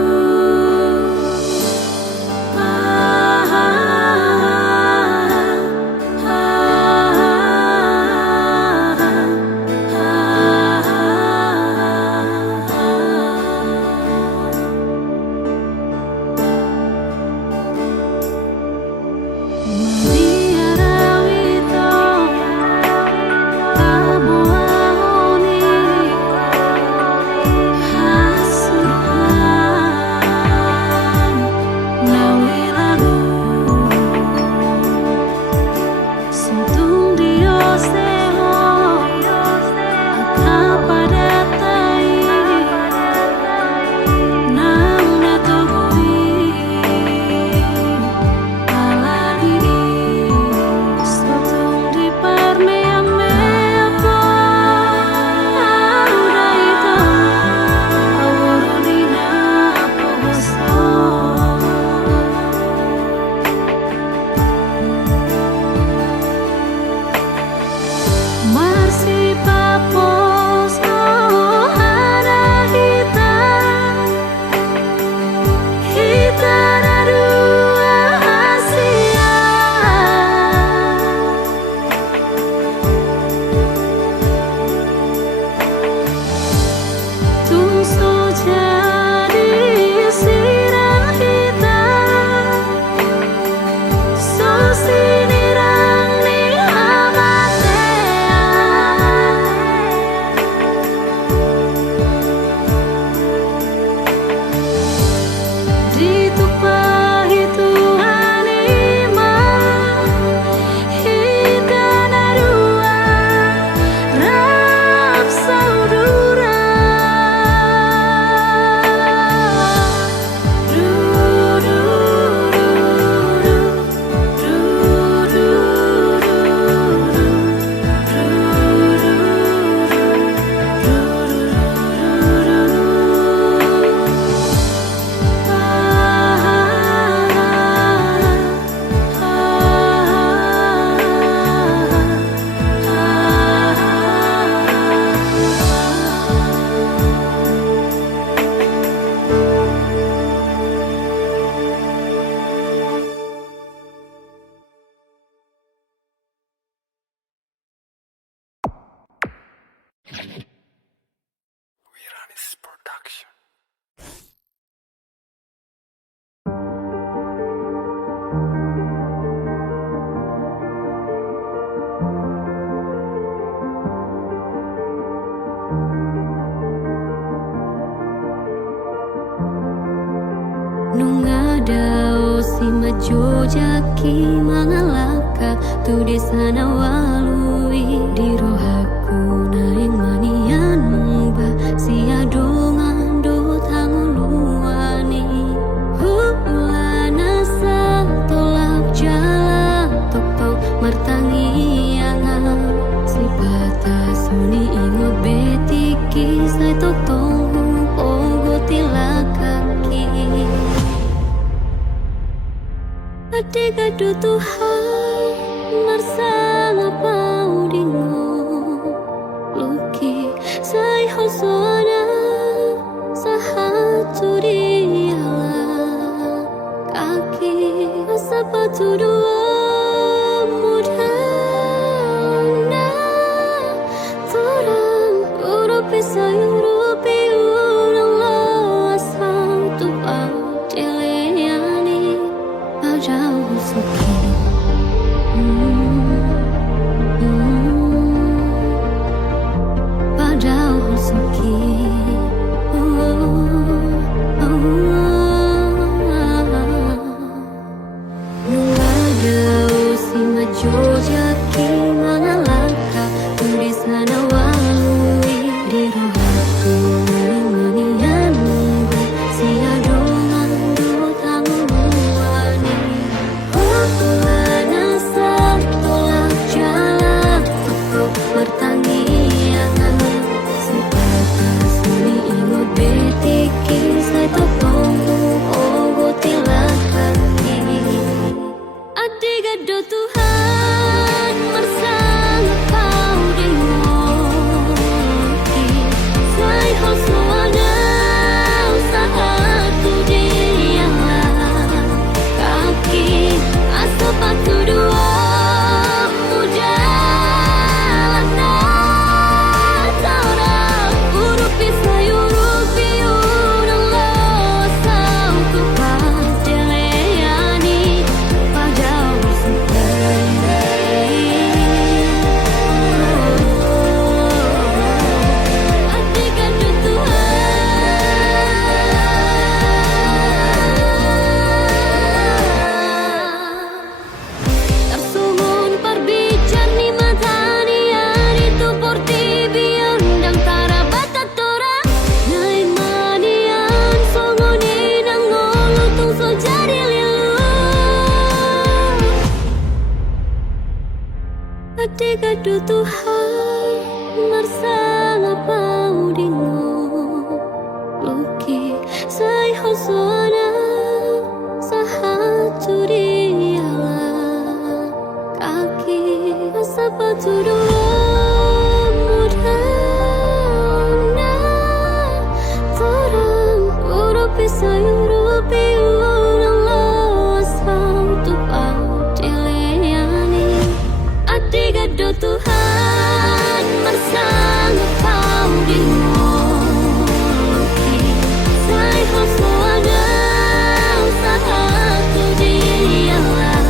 Nungadao si majojaki mangalaka tu desana walui di rohaku naing manian mungba si adongan do tanguluani hulana sa tolak jalan topau martangi angan si bata suni ingot betiki sai totong ogo tilakaki Adega do Tuhan narsanga paudingo Luki sai hosona sahaturi ala kaki asapatu dua mudana torang urupi sayurupi ulang asal tupau teleani jauh suki Tuhan bersama kau dengoki Sai hal suara usaha tu dialah kaki asal batu dua mujalah tara urupi sayurupi urang losau tu pajeleani pajau Adik-adik Tuhan bersama pau dingo Luki sai hal suara sahatu dialah kaki sepatu dua muda terang urupi sayurupi ulang losau tu pau dilayani Adik-adik Tuhan bersama kau dengoki Sai hal suara usaha tu dialah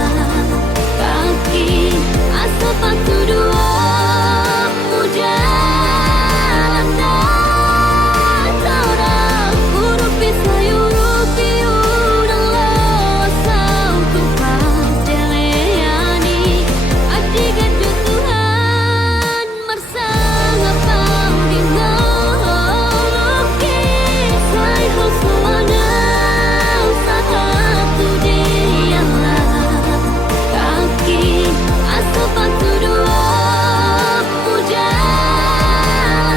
kaki asal batu dua mujalah tara urupi sayurupi urang losau tu pajeleani Adik-adik Tuhan bersama kau dengoki Sai hal suara usaha tu dialah kaki asal batu dua mujalah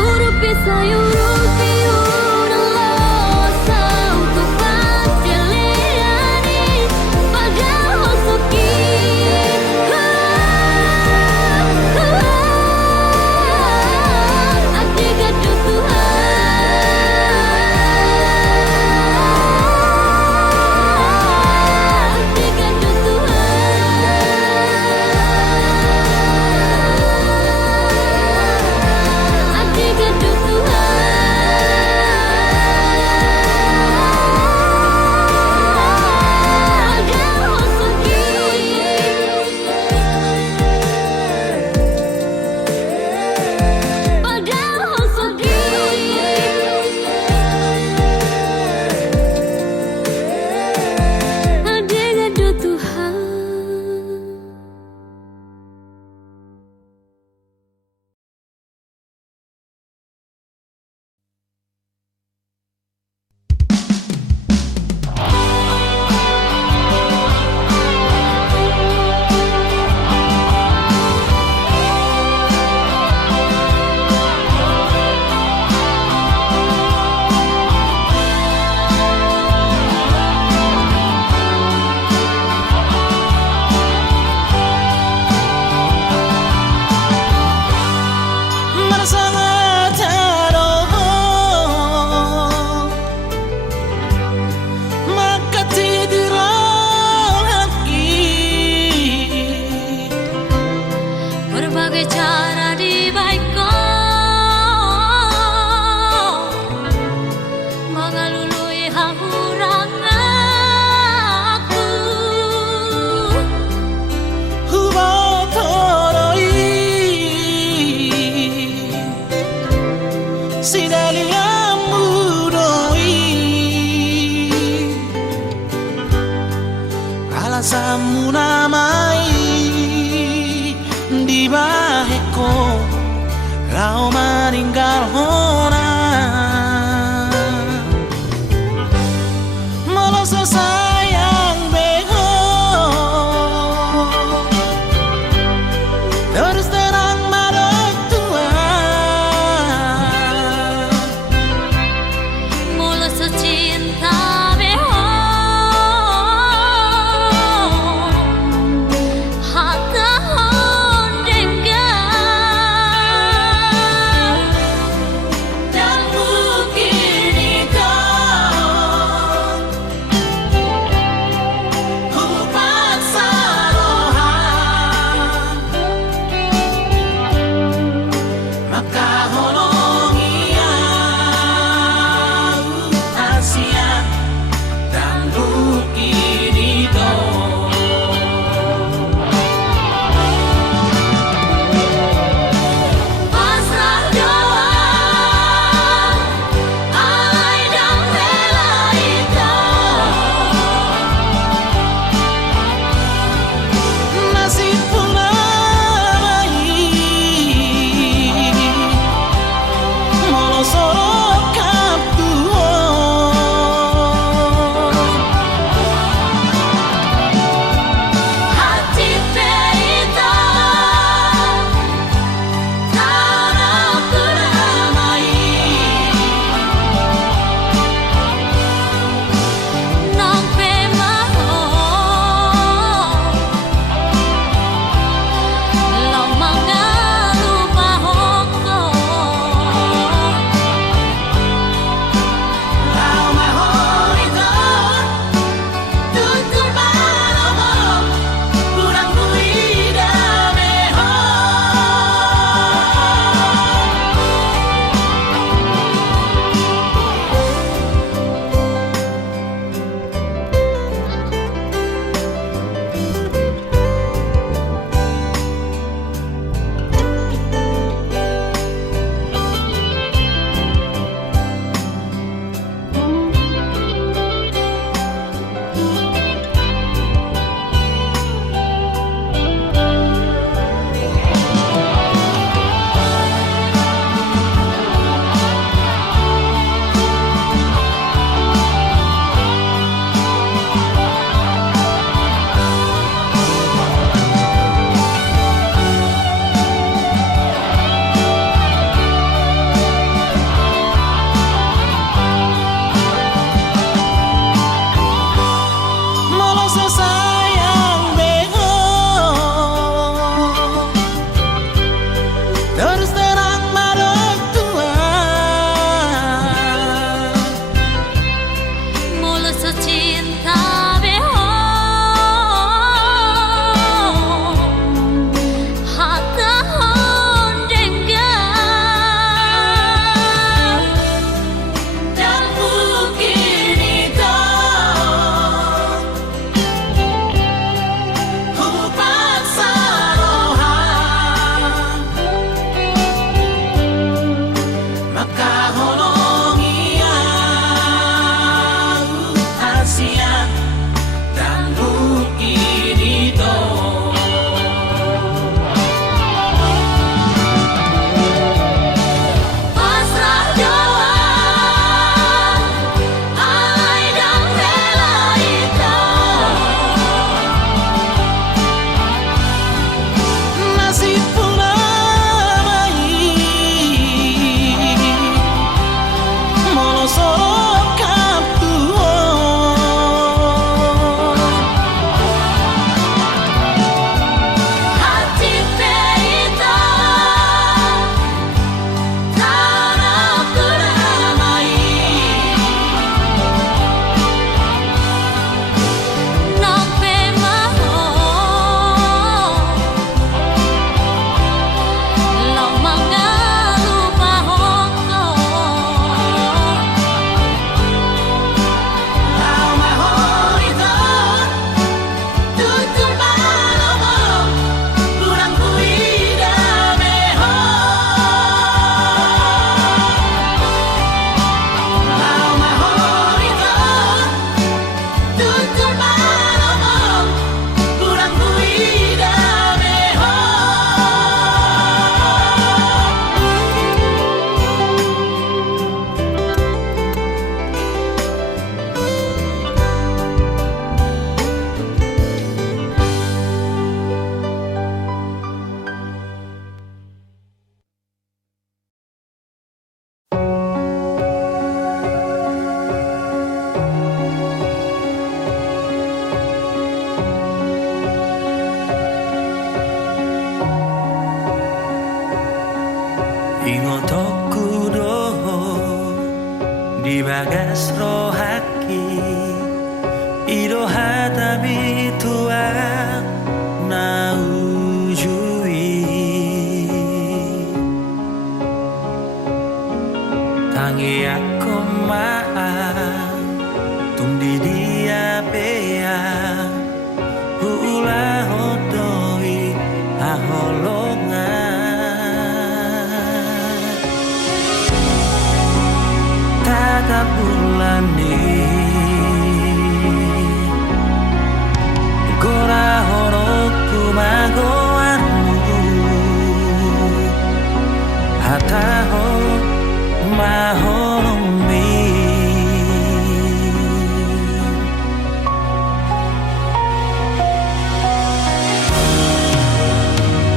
urupi sayurupi urang losau tu pajeleani pajau hosuki Adik-adik Tuhan meninggal orang melasa sayang bego terus terang marah tua Mula secinta beho Hata hondenga dan mungkin kau ku paksa rohan maka holong ia Asia dan bukit itu Pasrah doa Alai dan rela itu nasib pula baik Ingotoku doho di bagas rohaki Ido hatabi tuang na ujui Tangi aku maaf Tumdi dia pea Hula hodoi aholongan Tata bulan Gora horoku magoanmu Hataho mahoromi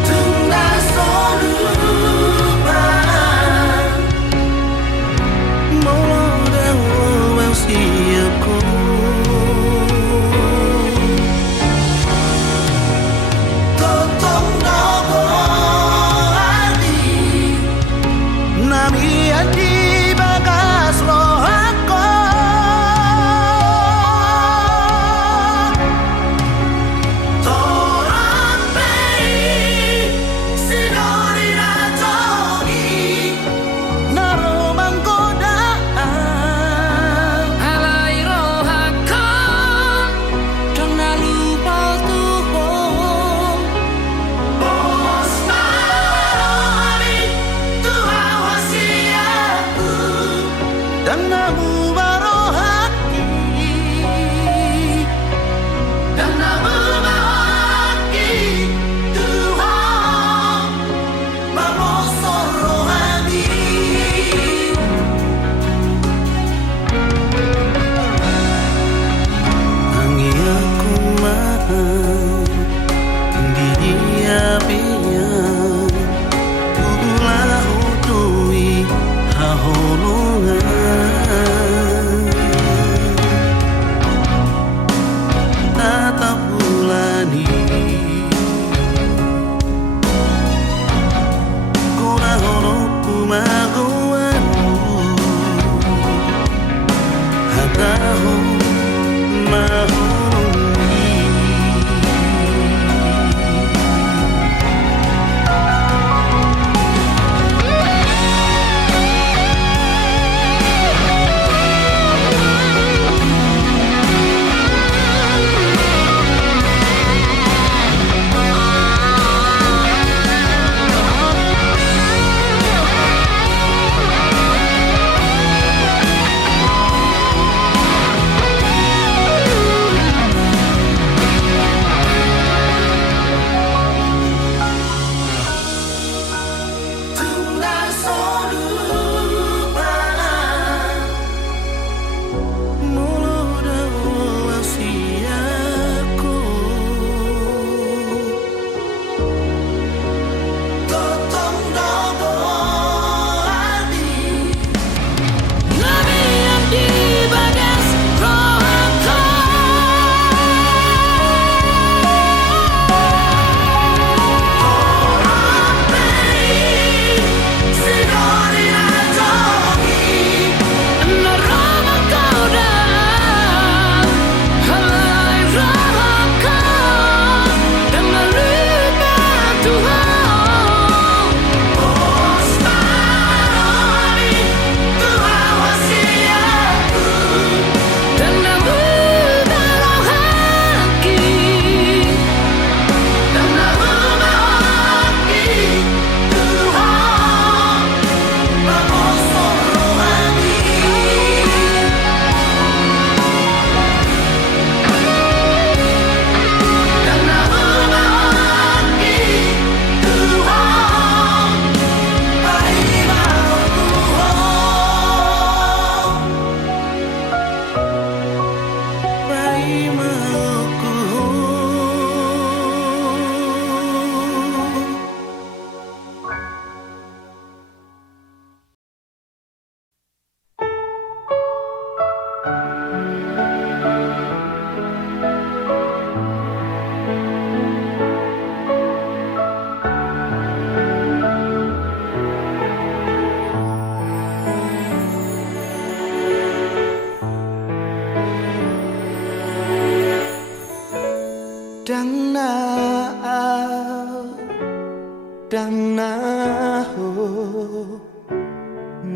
Tunda soluba Molo dewo mausiaku Totong dogo ali Nami adi bagas rohako Torang pei Sinori rajogi Naromang godaan Halai rohako Jangan lupa Tuhan Bos maroni Tuhan wasiatku Dan namu barohaki Dan namu barohaki Tuhan Babosor rohani Tangi aku mahal Dia biar Ulah hudui haholongan Tatap bulani Guna horoku magoanmu Hataho mahoromi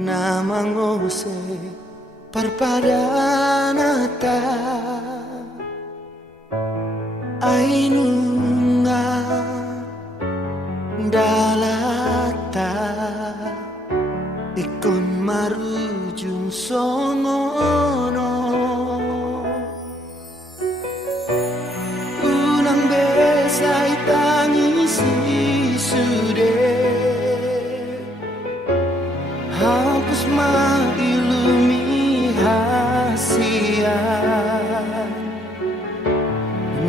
namangose parpadanata ainunga dalata ikon marujung songono unang besai tangisi sude hapus mailumi hasian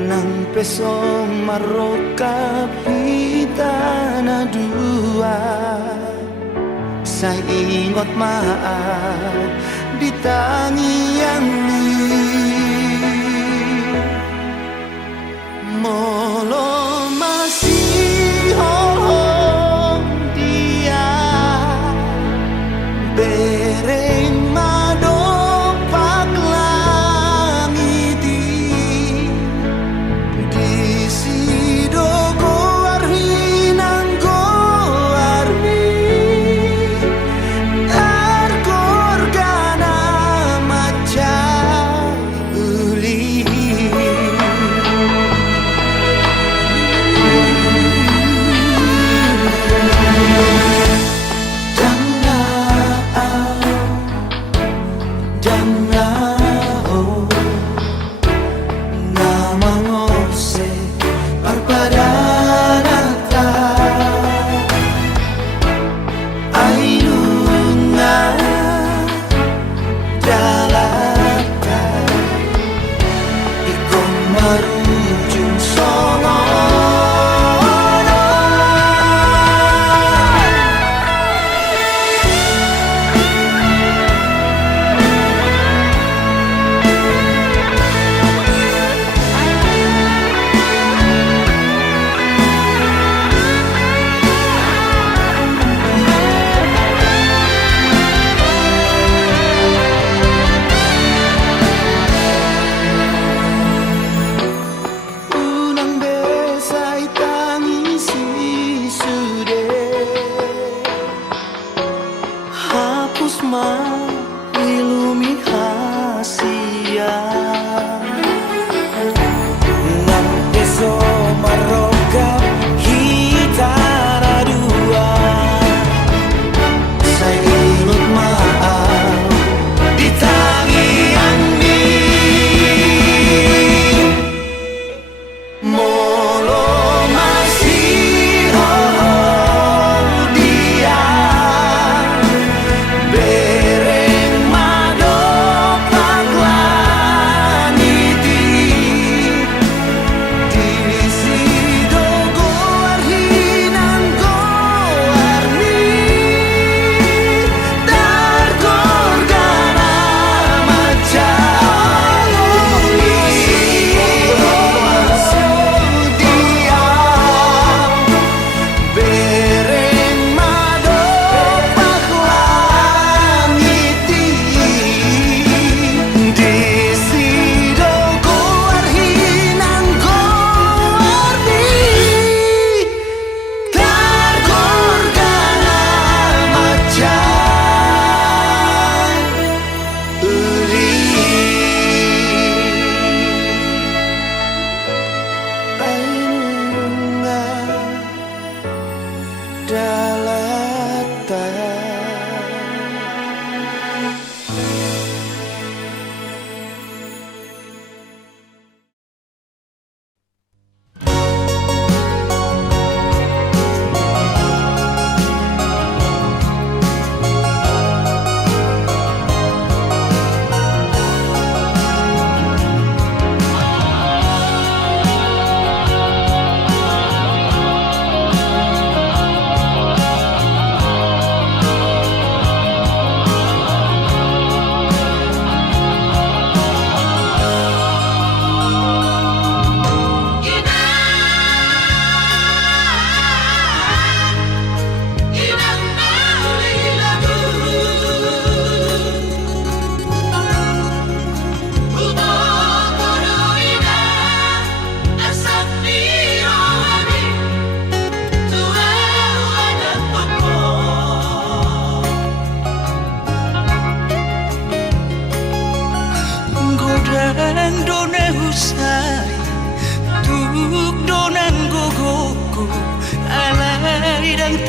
nang peso marokap hitana dua saya ingot maaf di tangi yang molo masih hohong dia bereng madopak langiti di sidogo arhi nanggo armi argorgana macai uli marujung songono ilumi hasia nang peso maroka hitara dua saya ingat maaf di tangi andi molo masih dia bereng mado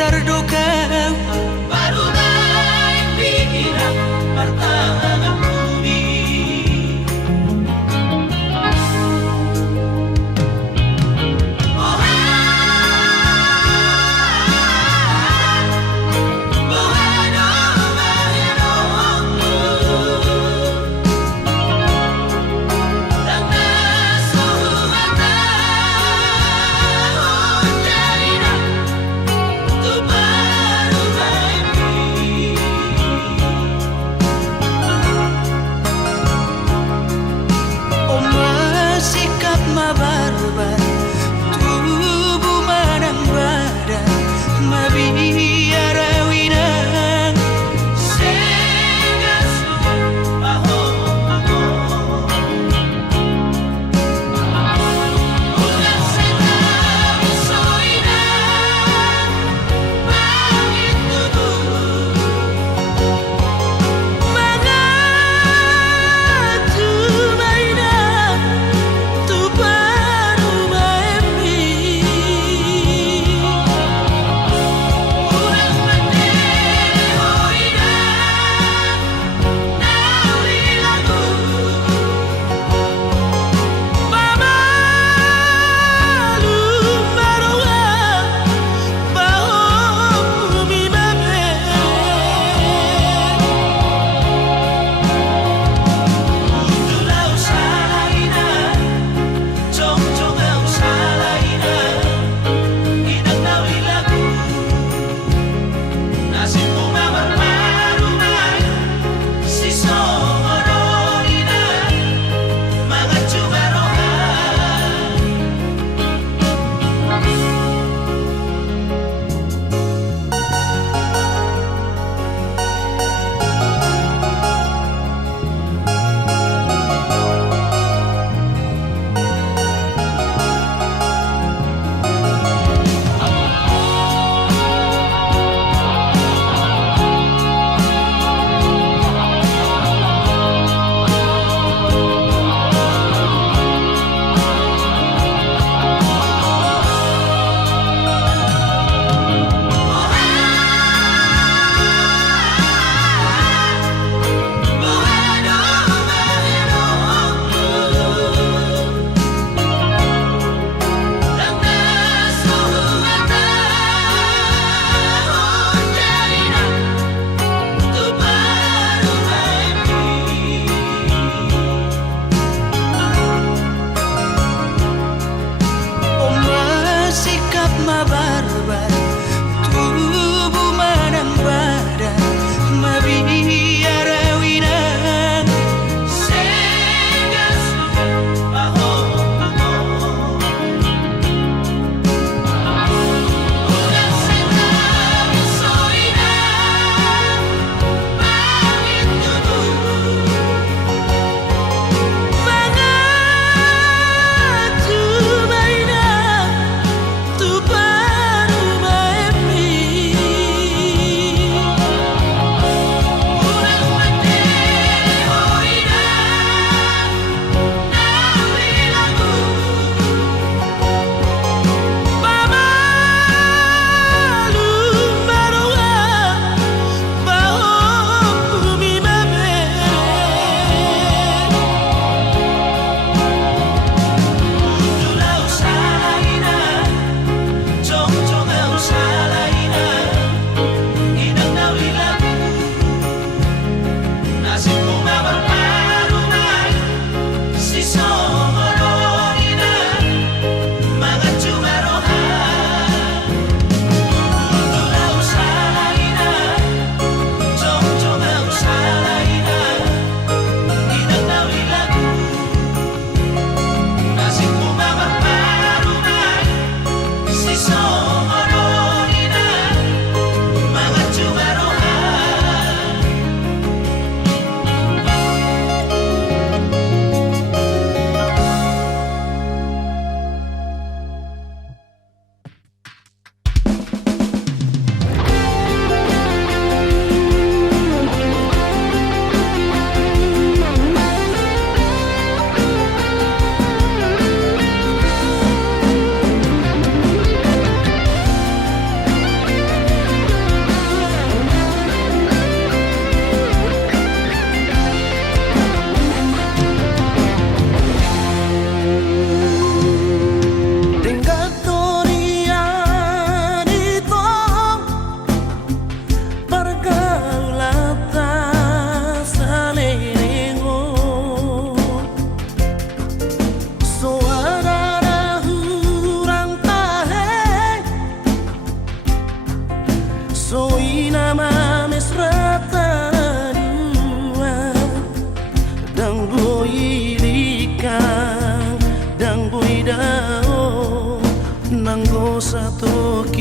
berduka baru naik pikiran pertengahan bumi. Goodbye.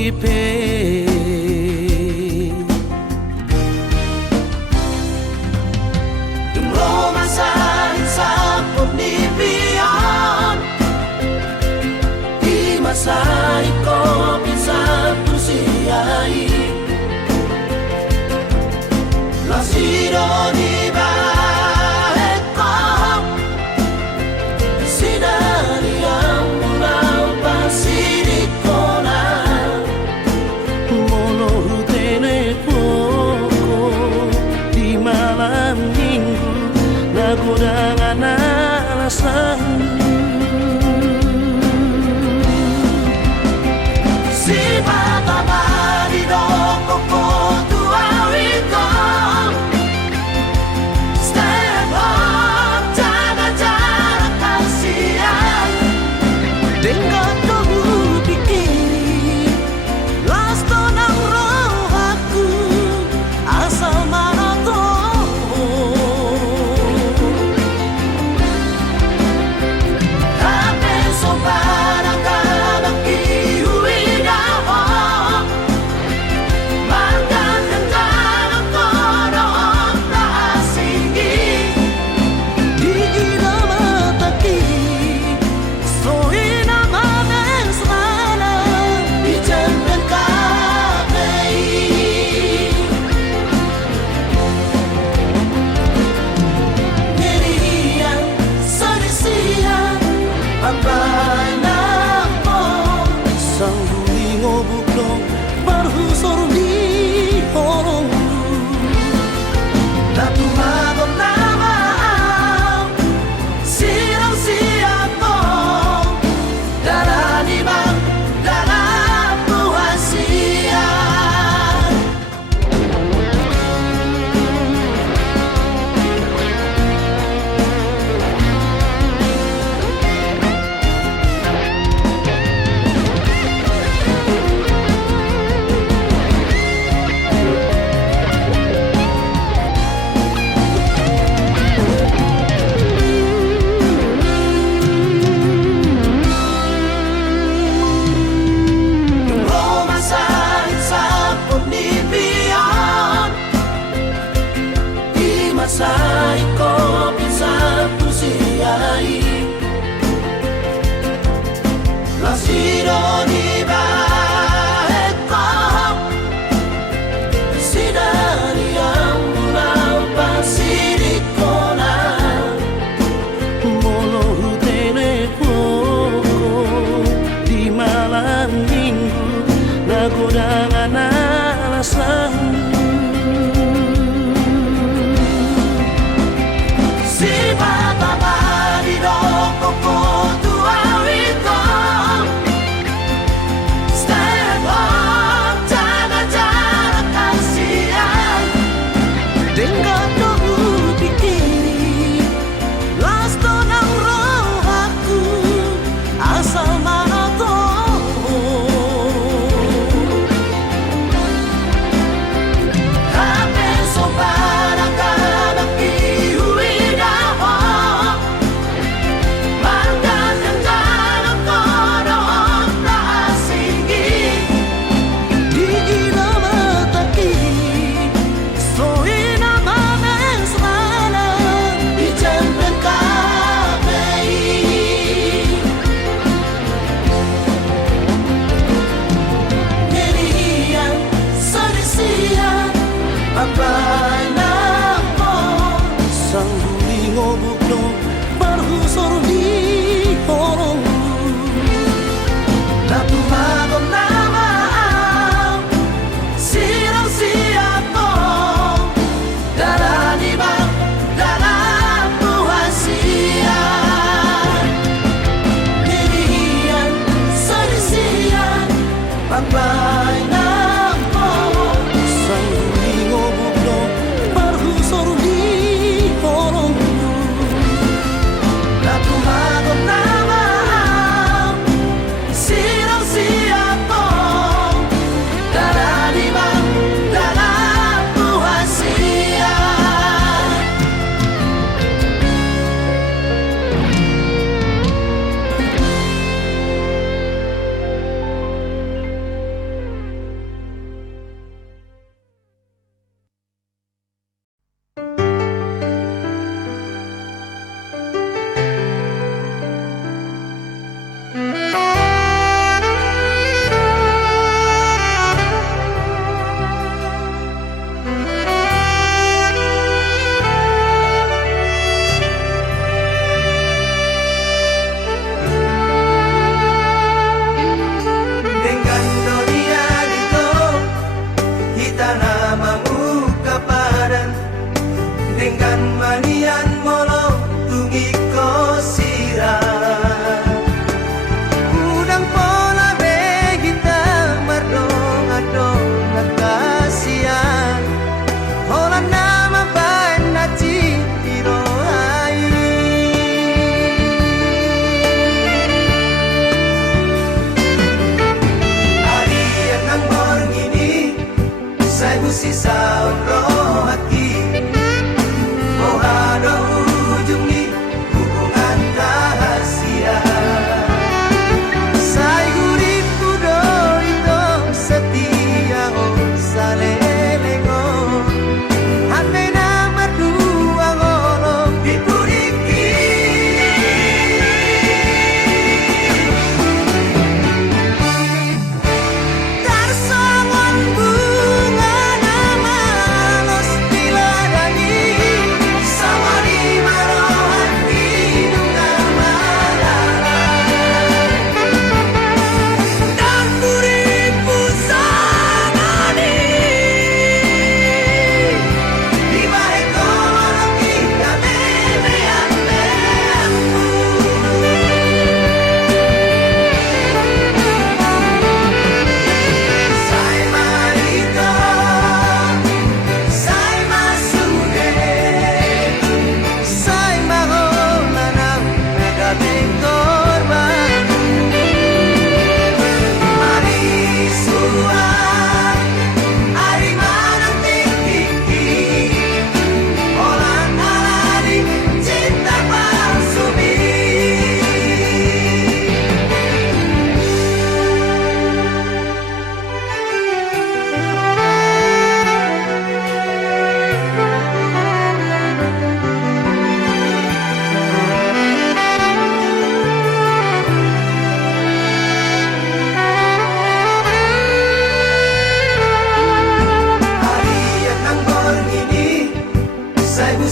uripe Romasain sa pagnibiyan Di masa ko pinsan tursiyay Lasiro di bahetko Sinari ang mulaw pasirit ko na Molo telepoko di malam minggu Nagoda dengan alasan Si bata marido ko po tuawin ko Stand up, jaga-jaga kasihan Dengan tubuh pikir Lasto ng rohaku Asal maraton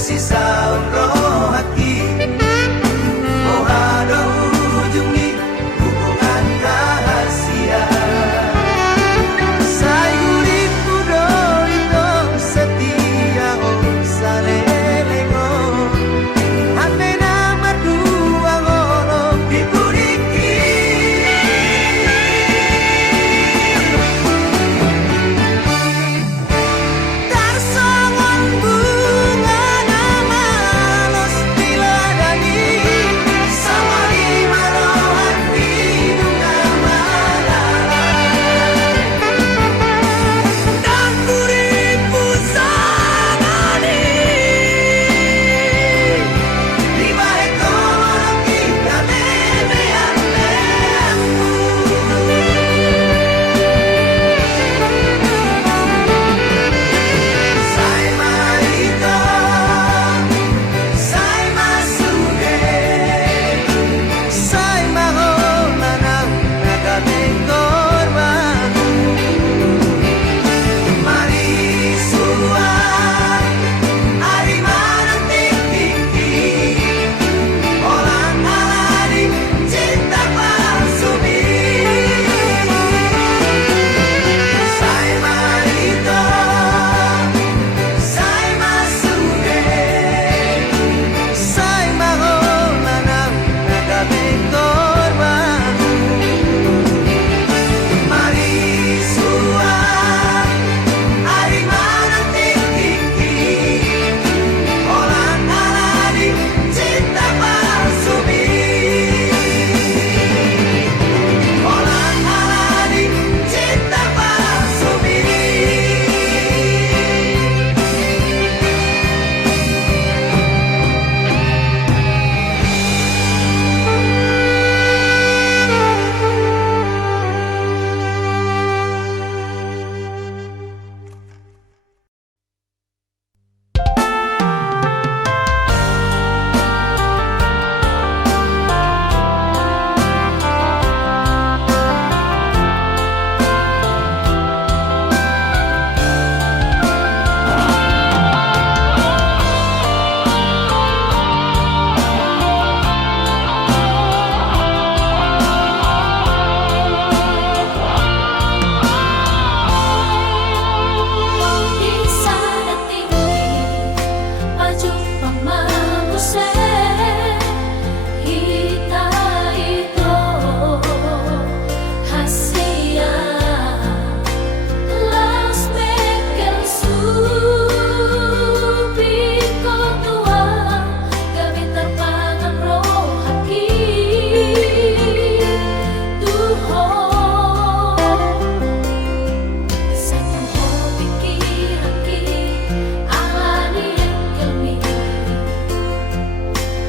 Sisa rohaki Mohado ujungi hubungan rahasia Sayuri pudo itu setia salengo Amena berdua ngolong dipuriki Tarsongon bunga malos diladani sama lima rohan hidungnya malalai dan buriku sanani lima ekor kita lebean Sai marito, sai masuge, sai maholanang nagaming korbanku Marisuan, ari manantik-tiki Orang alani cinta palsumi Sai marito, sai masuge, sai maholanang nagaming korbanku Marisuan, ari manantik-tiki Orang alani cinta palsumi Orang alani cinta palsumi Di sana tinggi Maju pamangusek Hita itu Hasia Las mekel supi Kotua Gabi terpangan rohaki Tuhan Satu pikiraki alani yang kami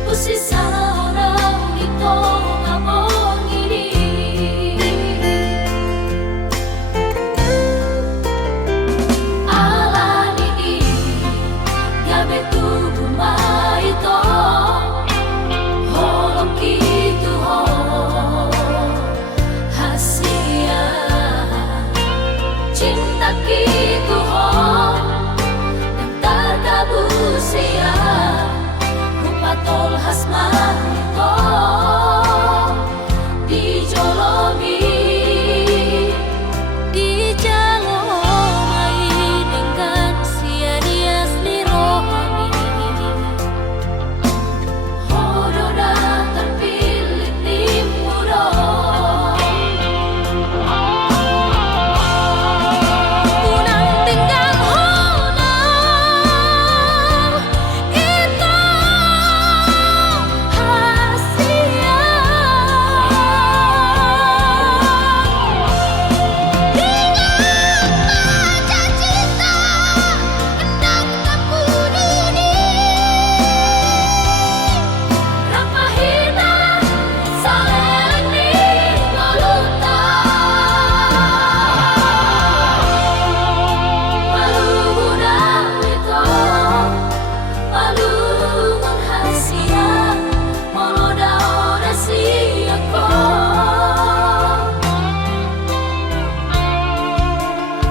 Pusisa orang itu ngabong ini Alani gabe tubuh maito Holong kitu ho hasia Cinta kitu ho yang terkabusia Rupa tol hasman itu dijolomi Dijalomai dengan sia-dia asli rohani Hododa terpilih timuro Unang tinggal honang itu hasia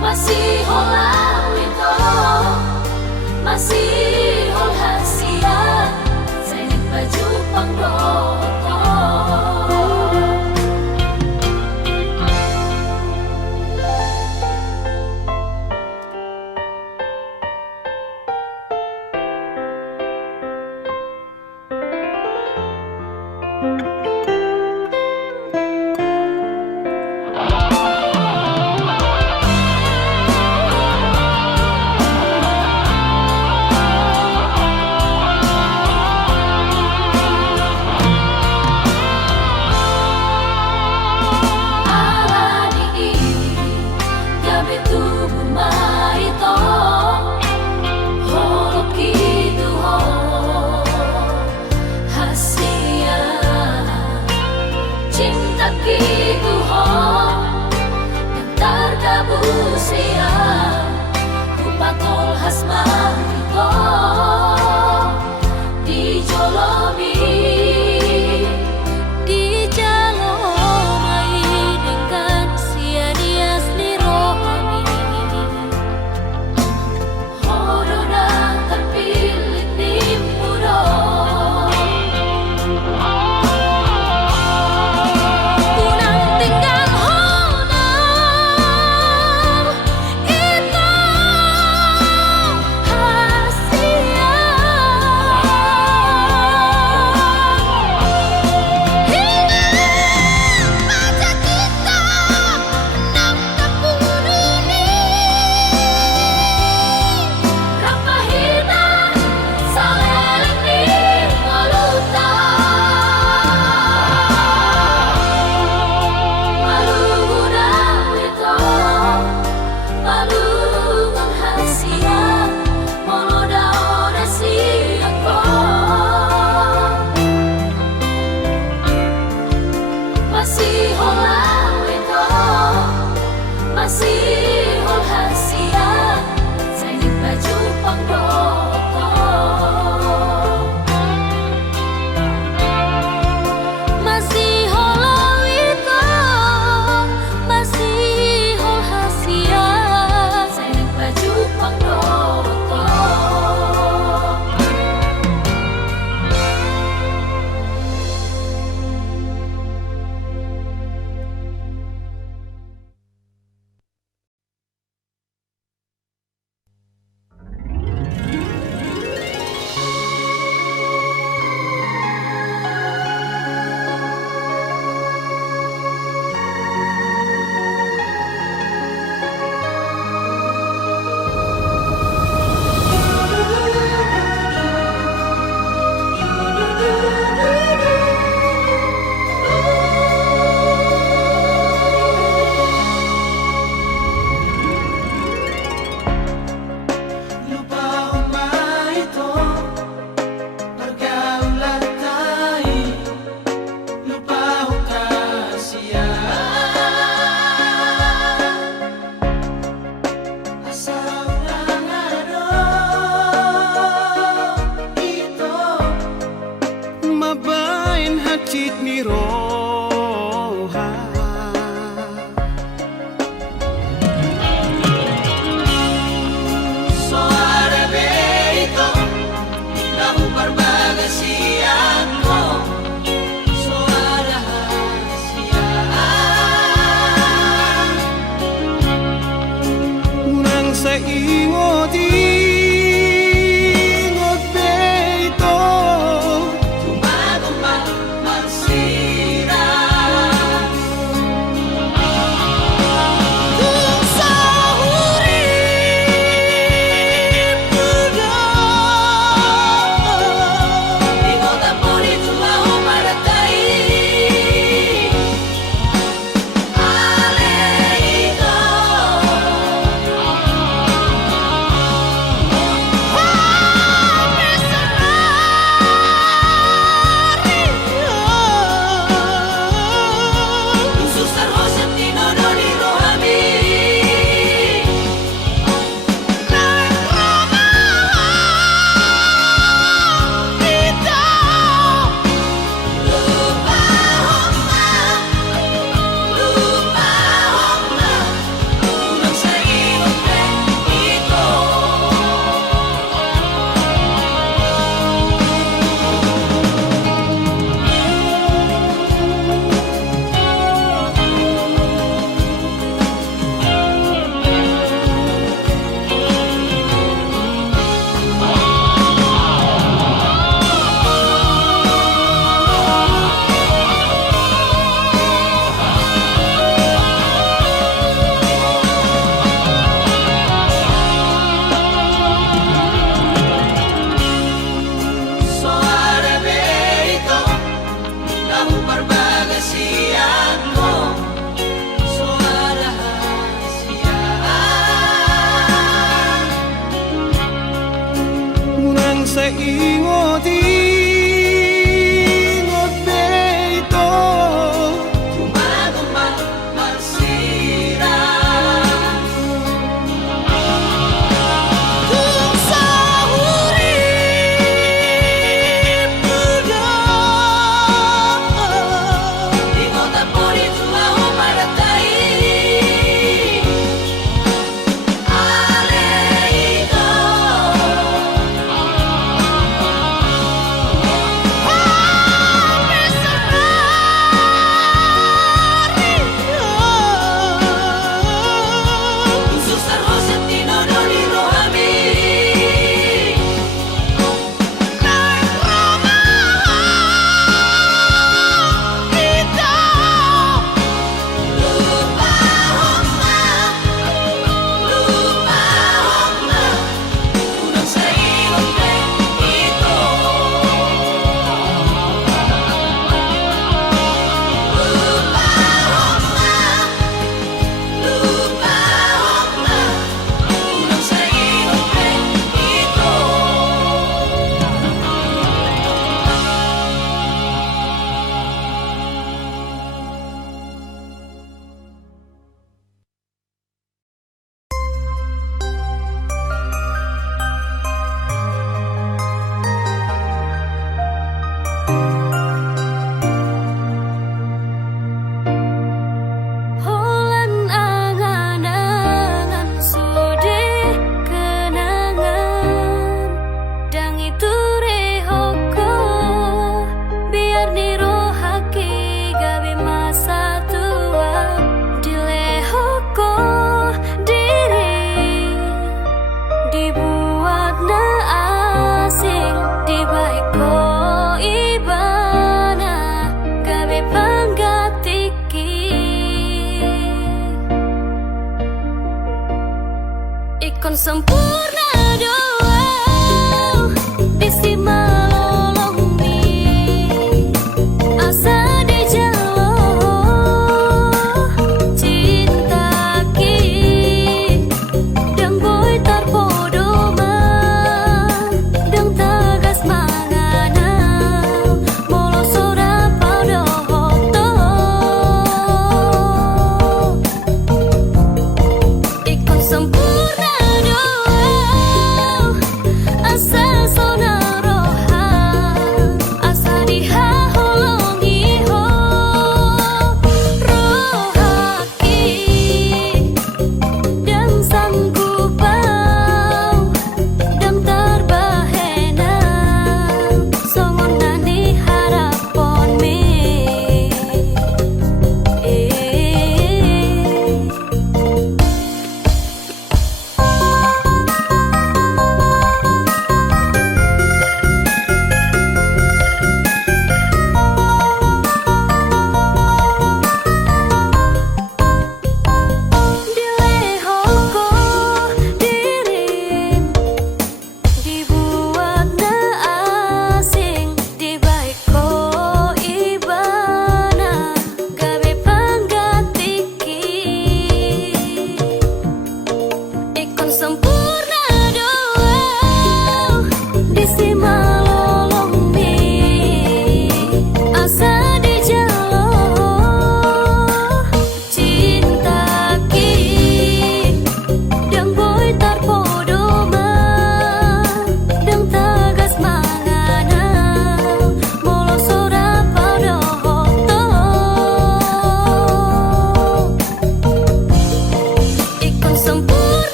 Masih hol hal itu, masih hol hasil sa ingot-ingot dito. Gumagamba magsira. Kung sa urip ko na Di mo tapunin sumaho para tayo. Ale ito.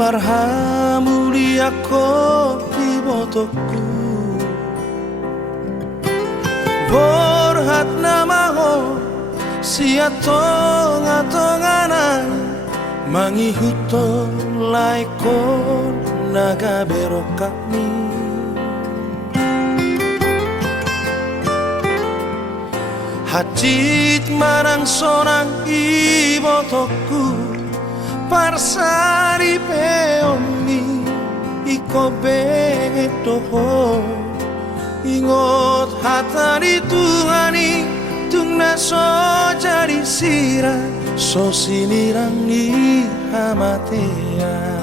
marhamuli ako ibotoku borhat namaho siya tonga-tonganan mangihuto laiko nagabero kami hajit marang sonang ibotoku parsari peomi iko benget toho ingot hatari tuhani tung naso jari sira so sinirang ni hamatea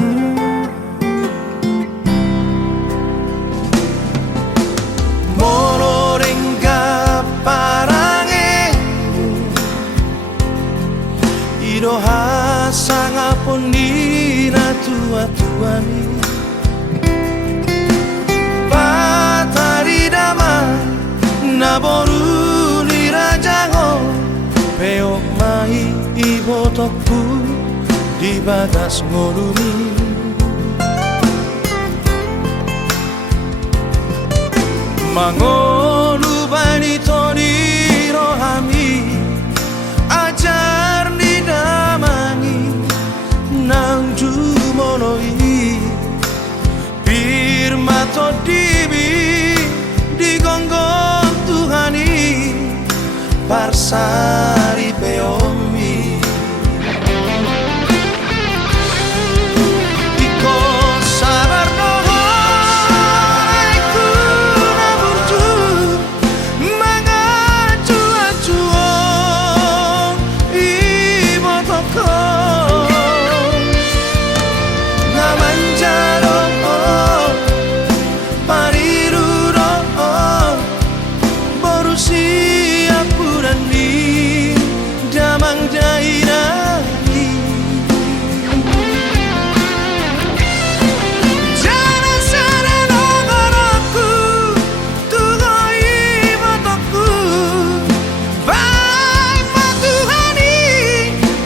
moro rengga parange iroha sangapun dina tua-tuani patari dama naboru ni rajango peok mai ibotoku di batas ngoruni mangonu bani toni rohami ajar di damangi nang jumonoi birmato dibi di gonggong Tuhani parsari peomi iko sabar noho aiku naburju mangaju ajuo ibotoko namanjaro pariruro borusia purani damang jairani jana sana nogoroku tugoi botoku baik Tuhani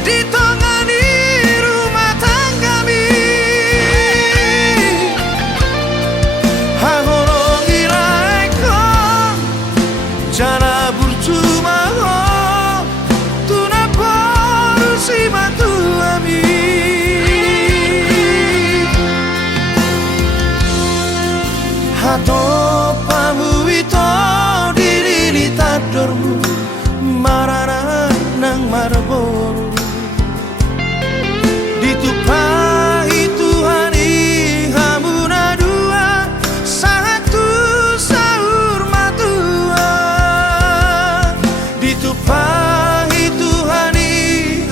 ditongani rumah tanggami hagorong iraiko jana burcuma tuna porusi batu ami hato pamuito diri tadormu marana nang marboru ditupahi Tuhani hamuna dua satu sahur matua ditupahi Tuhani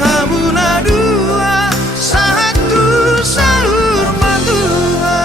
hamuna dua satu sahur matua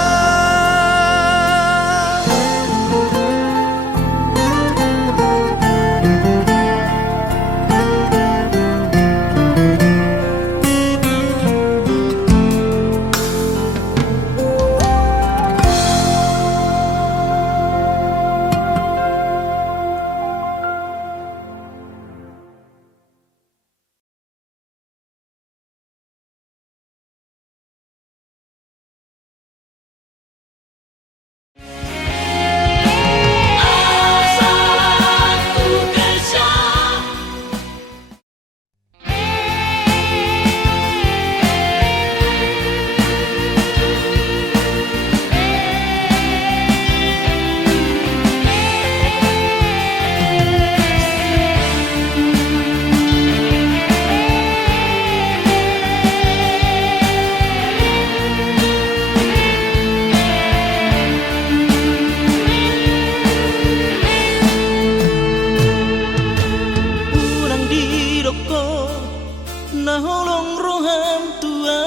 naholong roham tua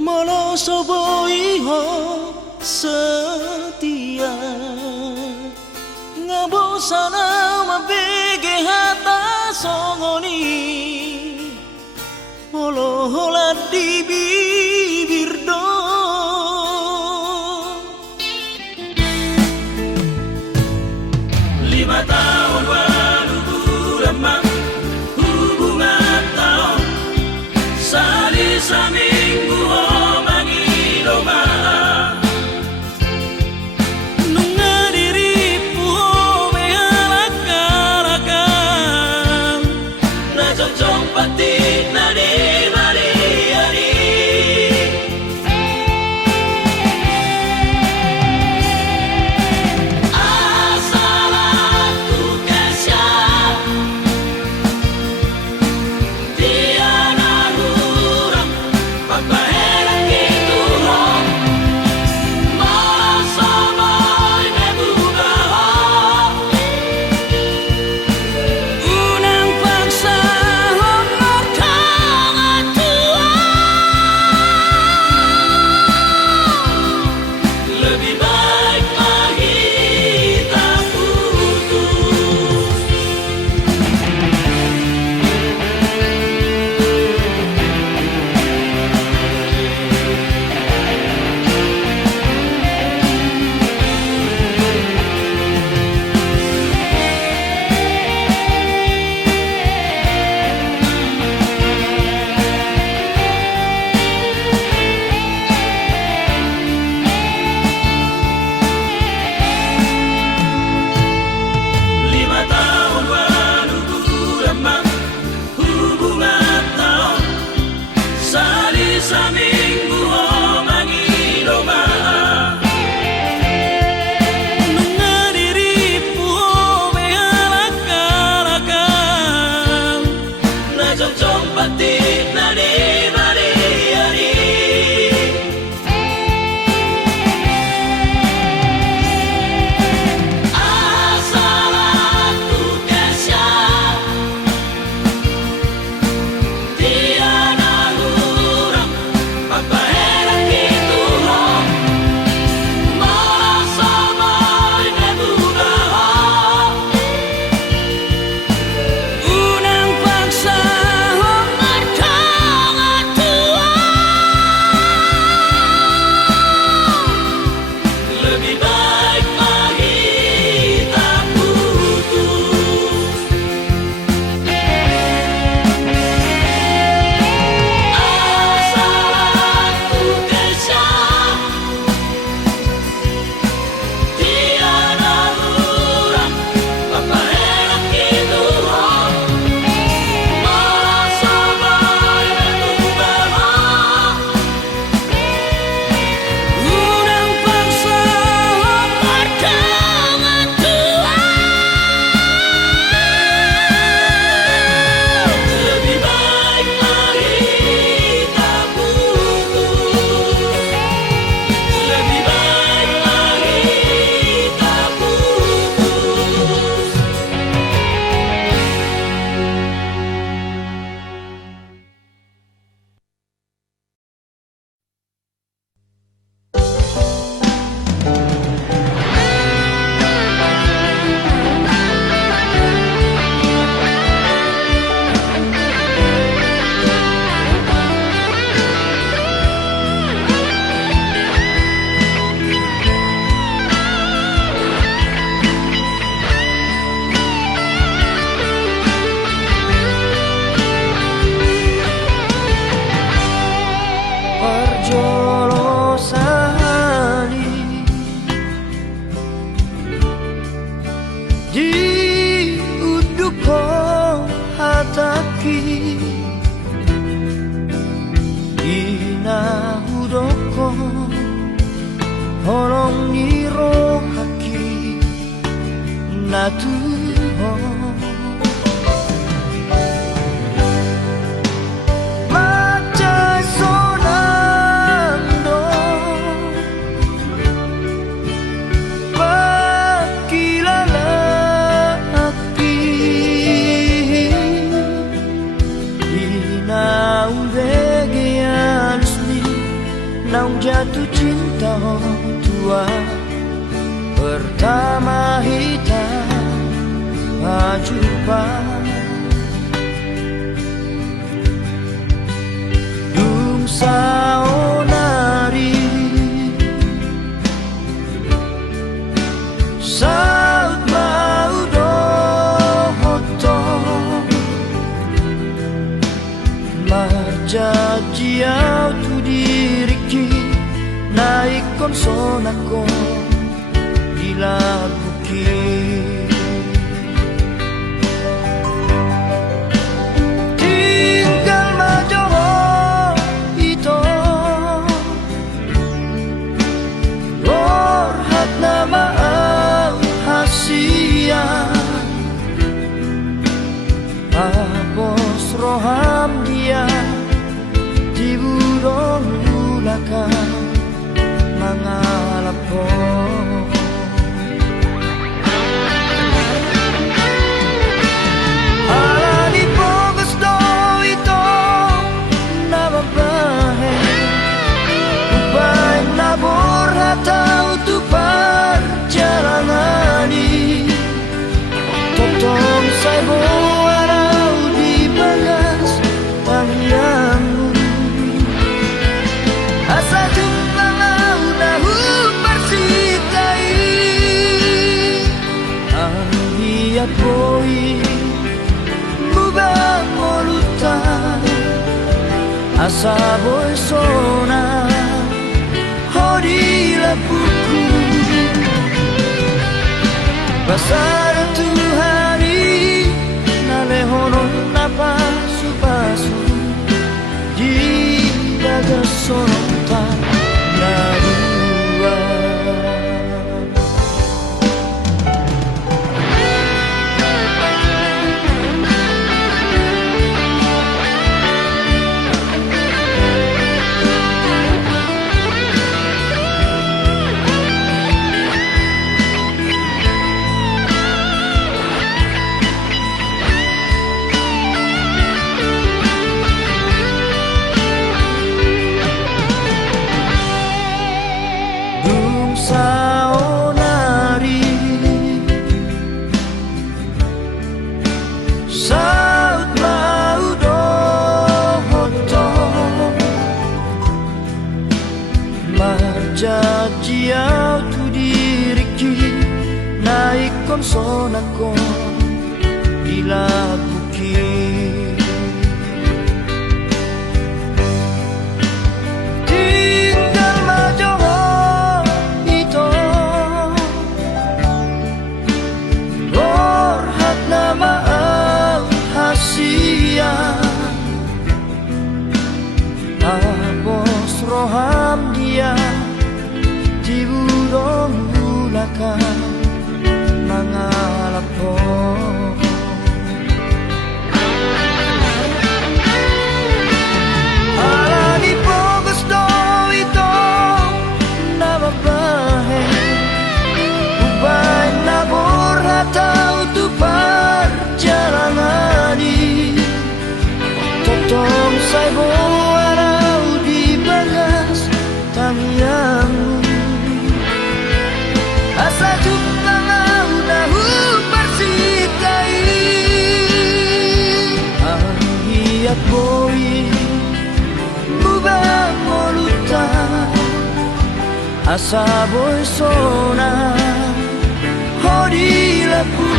molo soboiho setia ngabosana mabege hata songoni molo holat di bibir do 5 tahun walau lama hubungan tahun Salisa minggu oh bagi Bati nani nani yani asal aku kesya tiada huruf apa enak itu loh merasa main mudah unang paksa lebih baik lagi tak putus asal aku kesya tiada huruf apa enak itu loh merasa main mudah unang paksa perjuangan Tuhan lebih baik lagi tak putus lebih baik lagi tak putus perjolosani di uduko hataki ina hudoko horong niro haki natuho macai sonando pakilala hati inaung vegeanusmi naung jatuh cinta tua pertama hitam jumpa dung saonari saut mau dohoto majajiau tu diriki naik konsonako dilabuki tinggal majoho itu lorhat nama hasia abos roham dia di budong ulaka mangalapo alani fokus do ito nababahe ubay nabor hatau tu perjalanani totong saibo arau di bagas pangyangmu asa jumlah nahu persikai dia poi mubang molutan asa boy sona hodi lapuku pasar tu hari nalehonon napa supasu di daga sonota narua konsonan ko ilabukit. Tinggal majohon ito, borhat na maang hasia. Tapos roham dia di burong bulakan mangalap ko. Alagi po gusto ito na babae, ubay na borhat tau tupar jalangani. Totong saibo araw di bagas tangiang asa jumpa ngau dahu persikai. Ang hiat boy mubah moluta asa boy sona hodi lapu